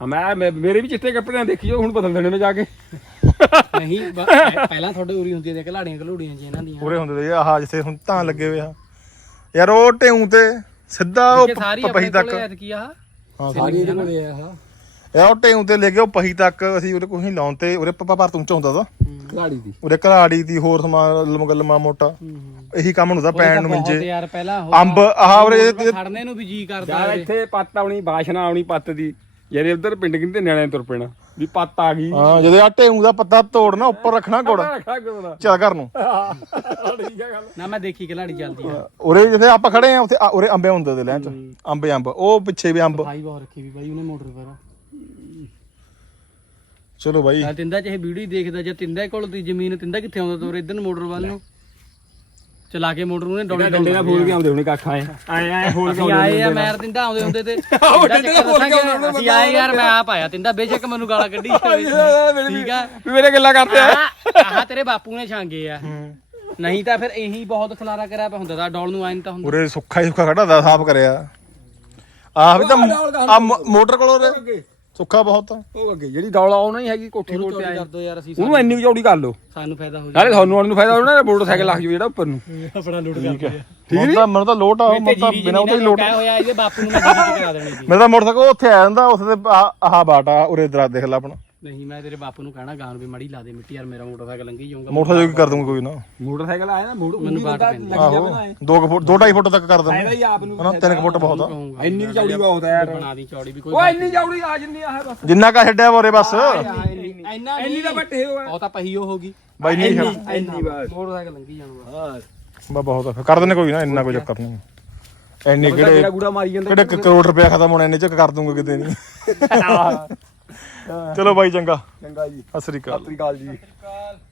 ਮੈਂ ਮੈਂ- ਮੇਰੇ ਵੀ ਚਿੱਟੇ ਕੱਪੜੇ ਦੇਖੀਓ ਹੁਣ ਬਦਲ ਦੇਣੇ ਨੇ ਜਾ ਕੇ। ਨਹੀਂ ਬ- ਪਹਿਲਾਂ ਤੁਹਾਡੇ ਉਰੀ ਹੁੰਦੀਆਂ ਨੇ ਘਲਾੜੀਆਂ ਘਲੂੜੀਆਂ ਜੀ ਇਹਨਾਂ ਦੀਆਂ। ਪੂਰੇ ਹੁੰਦੇ ਤੇ ਆਹ ਜਿੱਥੇ ਹੁਣ ਤਾਂ ਲੱਗੇ ਹੋਏ ਆ। ਯਾਰ ਉਹ ਟਿਉਂ ਤੇ ਸਿੱਧਾ ਉਹ ਸਾਰੀ ਪ- ਆਪਣੇ ਤੱਕ। ਕੋਲੇ ਐਤਕੀ ਆ ਹਾਂ ਸਾਰੀ ਇਹਦੇ ਕੋਲੇ ਆ ਯਾਰ ਉਹ ਟਿਉਂ ਤੇ ਲੈ ਕੇ ਉਹ ਪਹੀ ਤੱਕ ਅਸੀਂ ਉਹਦੇ ਕੋਈ ਲਾਉਣ ਤੇ ਉਹਦੇ ਪਪਾ ਪਰ ਤੂੰ ਚਾਹੁੰਦਾ ਤਾ ਖਿਲਾੜੀ ਦੀ। ਉਹਦੇ ਘਰਾੜੀ ਦੀ ਹੋਰ ਸਮਾਨ ਲਮਗਲਮਾ ਮੋਟਾ। ਇਹੀ ਕੰਮ ਨੂੰ ਤਾਂ ਪੈਣ ਨੂੰ ਬਹੁਤ ਮਿੰਜੇ ਯਾਰ ਪਹਿਲਾਂ ਉਹ ਅੰਬ ਆਹ ਉਰੇ ਇਹਦੇ- ਖੜਨੇ ਨੂੰ ਵੀ ਜੀ ਕਰਦਾ ਯਾਰ ਇੱਥੇ ਪੱਤ ਆਉਣੀ ਬਾਸ਼ਨਾ ਆਉਣੀ ਪੱਤ ਦੀ। ਯਾਰ ਉਧਰ ਪਿੰਡ ਕਿੰਦੇ ਨਿਆਣੇ ਤੁਰ ਪੈਣਾ? ਵੀ ਪੱਤ ਆ ਗਈ। ਹਾਂ ਜਦੋਂ ਆ ਟਿਉਂ ਦਾ ਪੱਤਾ ਤੋੜਨਾ ਉੱਪਰ ਰੱਖਣਾ ਗੁੜ ਰੱਖਾ ਚੱਲ ਘਰ ਨੂੰ। ਠੀਕ ਆ ਗੱਲ। ਨਾ ਮੈਂ ਦੇਖੀ ਘਲਾੜੀ ਚੱਲਦੀ ਆ। ਉਰੇ ਜਿੱਥੇ ਆਪਾਂ ਖੜੇ ਆ ਉੱਥੇ ਆ- ਉਰੇ ਅੰਬੇ ਹੁੰਦੇ ਤੇ ਲੈਣ ਚ। ਅੰਬੇ ਅੰਬ। ਉਹ ਪਿੱਛੇ ਵੀ ਅੰਬ। ਭਾਈ ਬਹੁਤ ਰੱਖੀ ਵੀ ਬਾਈ ਉਹਨੇ ਮੋਟਰ ਪਰ ਚਲੋ ਬਾਈ। ਤਿੰਦਾ ਚਾਹੇ ਵੀਡੀਓ ਹੀ ਦੇਖਦਾ ਜੇ ਤਿੰਦਾ ਕੋਲ ਦੀ ਜ਼ਮੀਨ ਤਿੰਦਾ ਕਿੱਥੇ ਆਉਂਦਾ ਤੋਰ? ਇਧਰ ਨੂੰ ਮੋਟਰ ਵੱਲ ਨੂੰ। ਚਲਾ ਕੇ ਮੋਟਰ ਉਹਨੇ ਡੌਲੇ ਡੰਡੇ ਨਾਲ ਫੋਲ ਕੇ ਆਉਂਦੇ ਹੁਣੇ ਕੱਖ ਆਏ। ਆਏ ਆਏ ਫੋਲ ਕੇ ਆਏ ਆ ਮੈਰ ਤਿੰਦਾ ਆਉਂਦੇ ਹੁੰਦੇ ਤੇ। ਡੰਡੇ ਨਾਲ ਫੋਲ ਕੇ ਅਸੀਂ ਆਏ ਯਾਰ ਮੈਂ ਆਪ ਆਇਆ ਤਿੰਦਾ ਬੇਸ਼ੱਕ ਮੈਨੂੰ ਗਾਲਾਂ ਕੱਢੀ ਠੀਕ ਆ। ਵੀ ਮੇਰੇ ਗੱਲਾਂ ਕਰਦੇ ਆ। ਆਹ ਤੇਰੇ ਬਾਪੂ ਨੇ ਛਾਂਗੇ ਆ। ਨਹੀਂ ਤਾਂ ਫਿਰ ਇਹੀ ਬਹੁਤ ਖਲਾਰਾ ਕਰਿਆ ਪਿਆ ਹੁੰਦਾ ਤਾਂ ਡੌਲ ਨੂੰ ਆਇਨ ਤਾਂ ਹੁੰਦਾ। ਉਰੇ ਸੁੱਖਾ ਹੀ ਸੁੱਖਾ ਖੜਾ ਦਾ ਸਾਫ਼ ਕਰਿਆ। ਆਹ ਵੀ ਤਾਂ ਆ ਮ- ਮੋਟਰ ਕੋਲ ਸੁੱਖਾ ਬਹੁਤ ਆ। ਉਹ ਅੱਗੇ ਜਿਹੜੀ ਡੌਲਾ ਆਉਣਾ ਹੀ ਹੈਗੀ ਕੋਠੀ ਕੋਲ ਤੇ ਆਏ ਕਰ ਦੋ ਯਾਰ ਅਸੀਂ ਉਹਨੂੰ ਇੰਨੀ ਕੁ ਚੌੜੀ ਕਰ ਲਓ। ਸਾਨੂੰ ਫਾਇਦਾ ਹੋ ਨਾਲੇ ਤੁਹਾਨੂੰ ਨੂੰ ਫਾਇਦਾ ਹੋਣਾ ਮੋਟਰਸਾਈਕਲ ਲੱਗ ਜੂ ਜਿਹੜਾ ਉੱਪਰ ਨੂੰ। ਆਪਣਾ ਲੋਡ ਕਰਦੇ ਮੈਨੂੰ ਤਾਂ ਮੈਨੂੰ ਤਾਂ ਲੋਟ ਆ ਮੈਨੂੰ ਤਾਂ ਬਿਨਾਂ ਉਹਦੇ ਹੀ ਲੋਟ ਹੋਇਆ ਇਹਦੇ ਬਾਪੂ ਨੂੰ ਮੈਂ ਕਰਾ ਦੇਣੀ ਸੀ। ਮੇਰਾ ਤਾਂ ਮੋਟਰਸਾਈਕਲ ਉੱਥੇ ਆ ਜਾਂਦਾ ਉੱਥੇ ਤੇ ਆਹ ਆਹ ਬਾਟਾ ਉਰੇ ਦਰਾ ਦੇਖ ਲੈ ਆਪਣਾ। ਨਹੀਂ ਮੈਂ ਤੇਰੇ ਬਾਪੂ ਨੂੰ ਕਹਿਣਾ ਗਾਂ ਵੀ ਮੜੀ ਲਾ ਦੇ ਮਿੱਟੀ ਯਾਰ ਮੇਰਾ ਮੋਟਰਸਾਈਕਲ ਲੰਘੀ ਜਾਊਗਾ। ਮੋਟਰਸਾਈਕਲ ਕਰ ਦੂੰਗਾ ਕੋਈ ਨਾ। ਮੋਟਰਸਾਈਕਲ ਆਇਆ ਨਾ ਮੋੜ ਮੈਨੂੰ ਬਾਟ ਪੈਂਦੀ। ਆਹੋ 2 ਫੁੱਟ 2.5 ਫੁੱਟ ਤੱਕ ਕਰ ਦਿੰਦੇ ਹੀ ਆਪ ਨੂੰ ਹਨਾ 3 ਫੁੱਟ ਬਹੁਤ ਆ। ਇੰਨੀ ਚੌੜੀ ਬਹੁਤ ਆ ਯਾਰ। ਬਣਾ ਦੀ ਚੌੜੀ ਵੀ ਕੋਈ ਉਹ ਇੰਨੀ ਚੌੜੀ ਆ ਜਿੰਨੀ ਆ ਬਸ। ਜਿੰਨਾ ਕਾ ਛੱਡਿਆ ਵੋਰੇ ਬਸ। ਇੰਨਾ ਇੰਨੀ ਤਾਂ ਵੱਟੇ ਹੋਆ ਉਹ ਤਾਂ ਪਹੀ ਉਹ ਹੋਗੀ ਬਾਈ ਨਹੀਂ ਛੱਡ। ਇੰਨੀ ਬਸ। ਮੋਟਰਸਾਈਕਲ ਲੰਘੀ ਜਾਊਗਾ ਬਾ ਬਹੁਤ ਕਰ ਦਿੰਦੇ ਕੋਈ ਨਾ ਇੰਨਾ ਕੋਈ ਚੱਕਰ ਨਹੀਂ। ਐਨੇ ਕਿਹੜਾ ਕਿਹੜੇ ਗੂੜਾ ਮਾਰੀ ਜਾਂਦਾ ਕਿਹੜੇ ਕੁ ਕਰੋੜ ਰੁਪਇਆ ਖਤਮ ਹੋਣਾ ਇੰਨੇ ਚ ਕਰ ਦੂੰਗਾ ਕਿਤੇ ਨਹੀਂ ਚਲੋ ਬਾਈ ਚੰਗਾ। ਚੰਗਾ ਜੀ। ਸਤਿ ਸ੍ਰੀ ਅਕਾਲ। ਸਤਿ ਸ੍ਰੀ ਅਕਾਲ ਜੀ।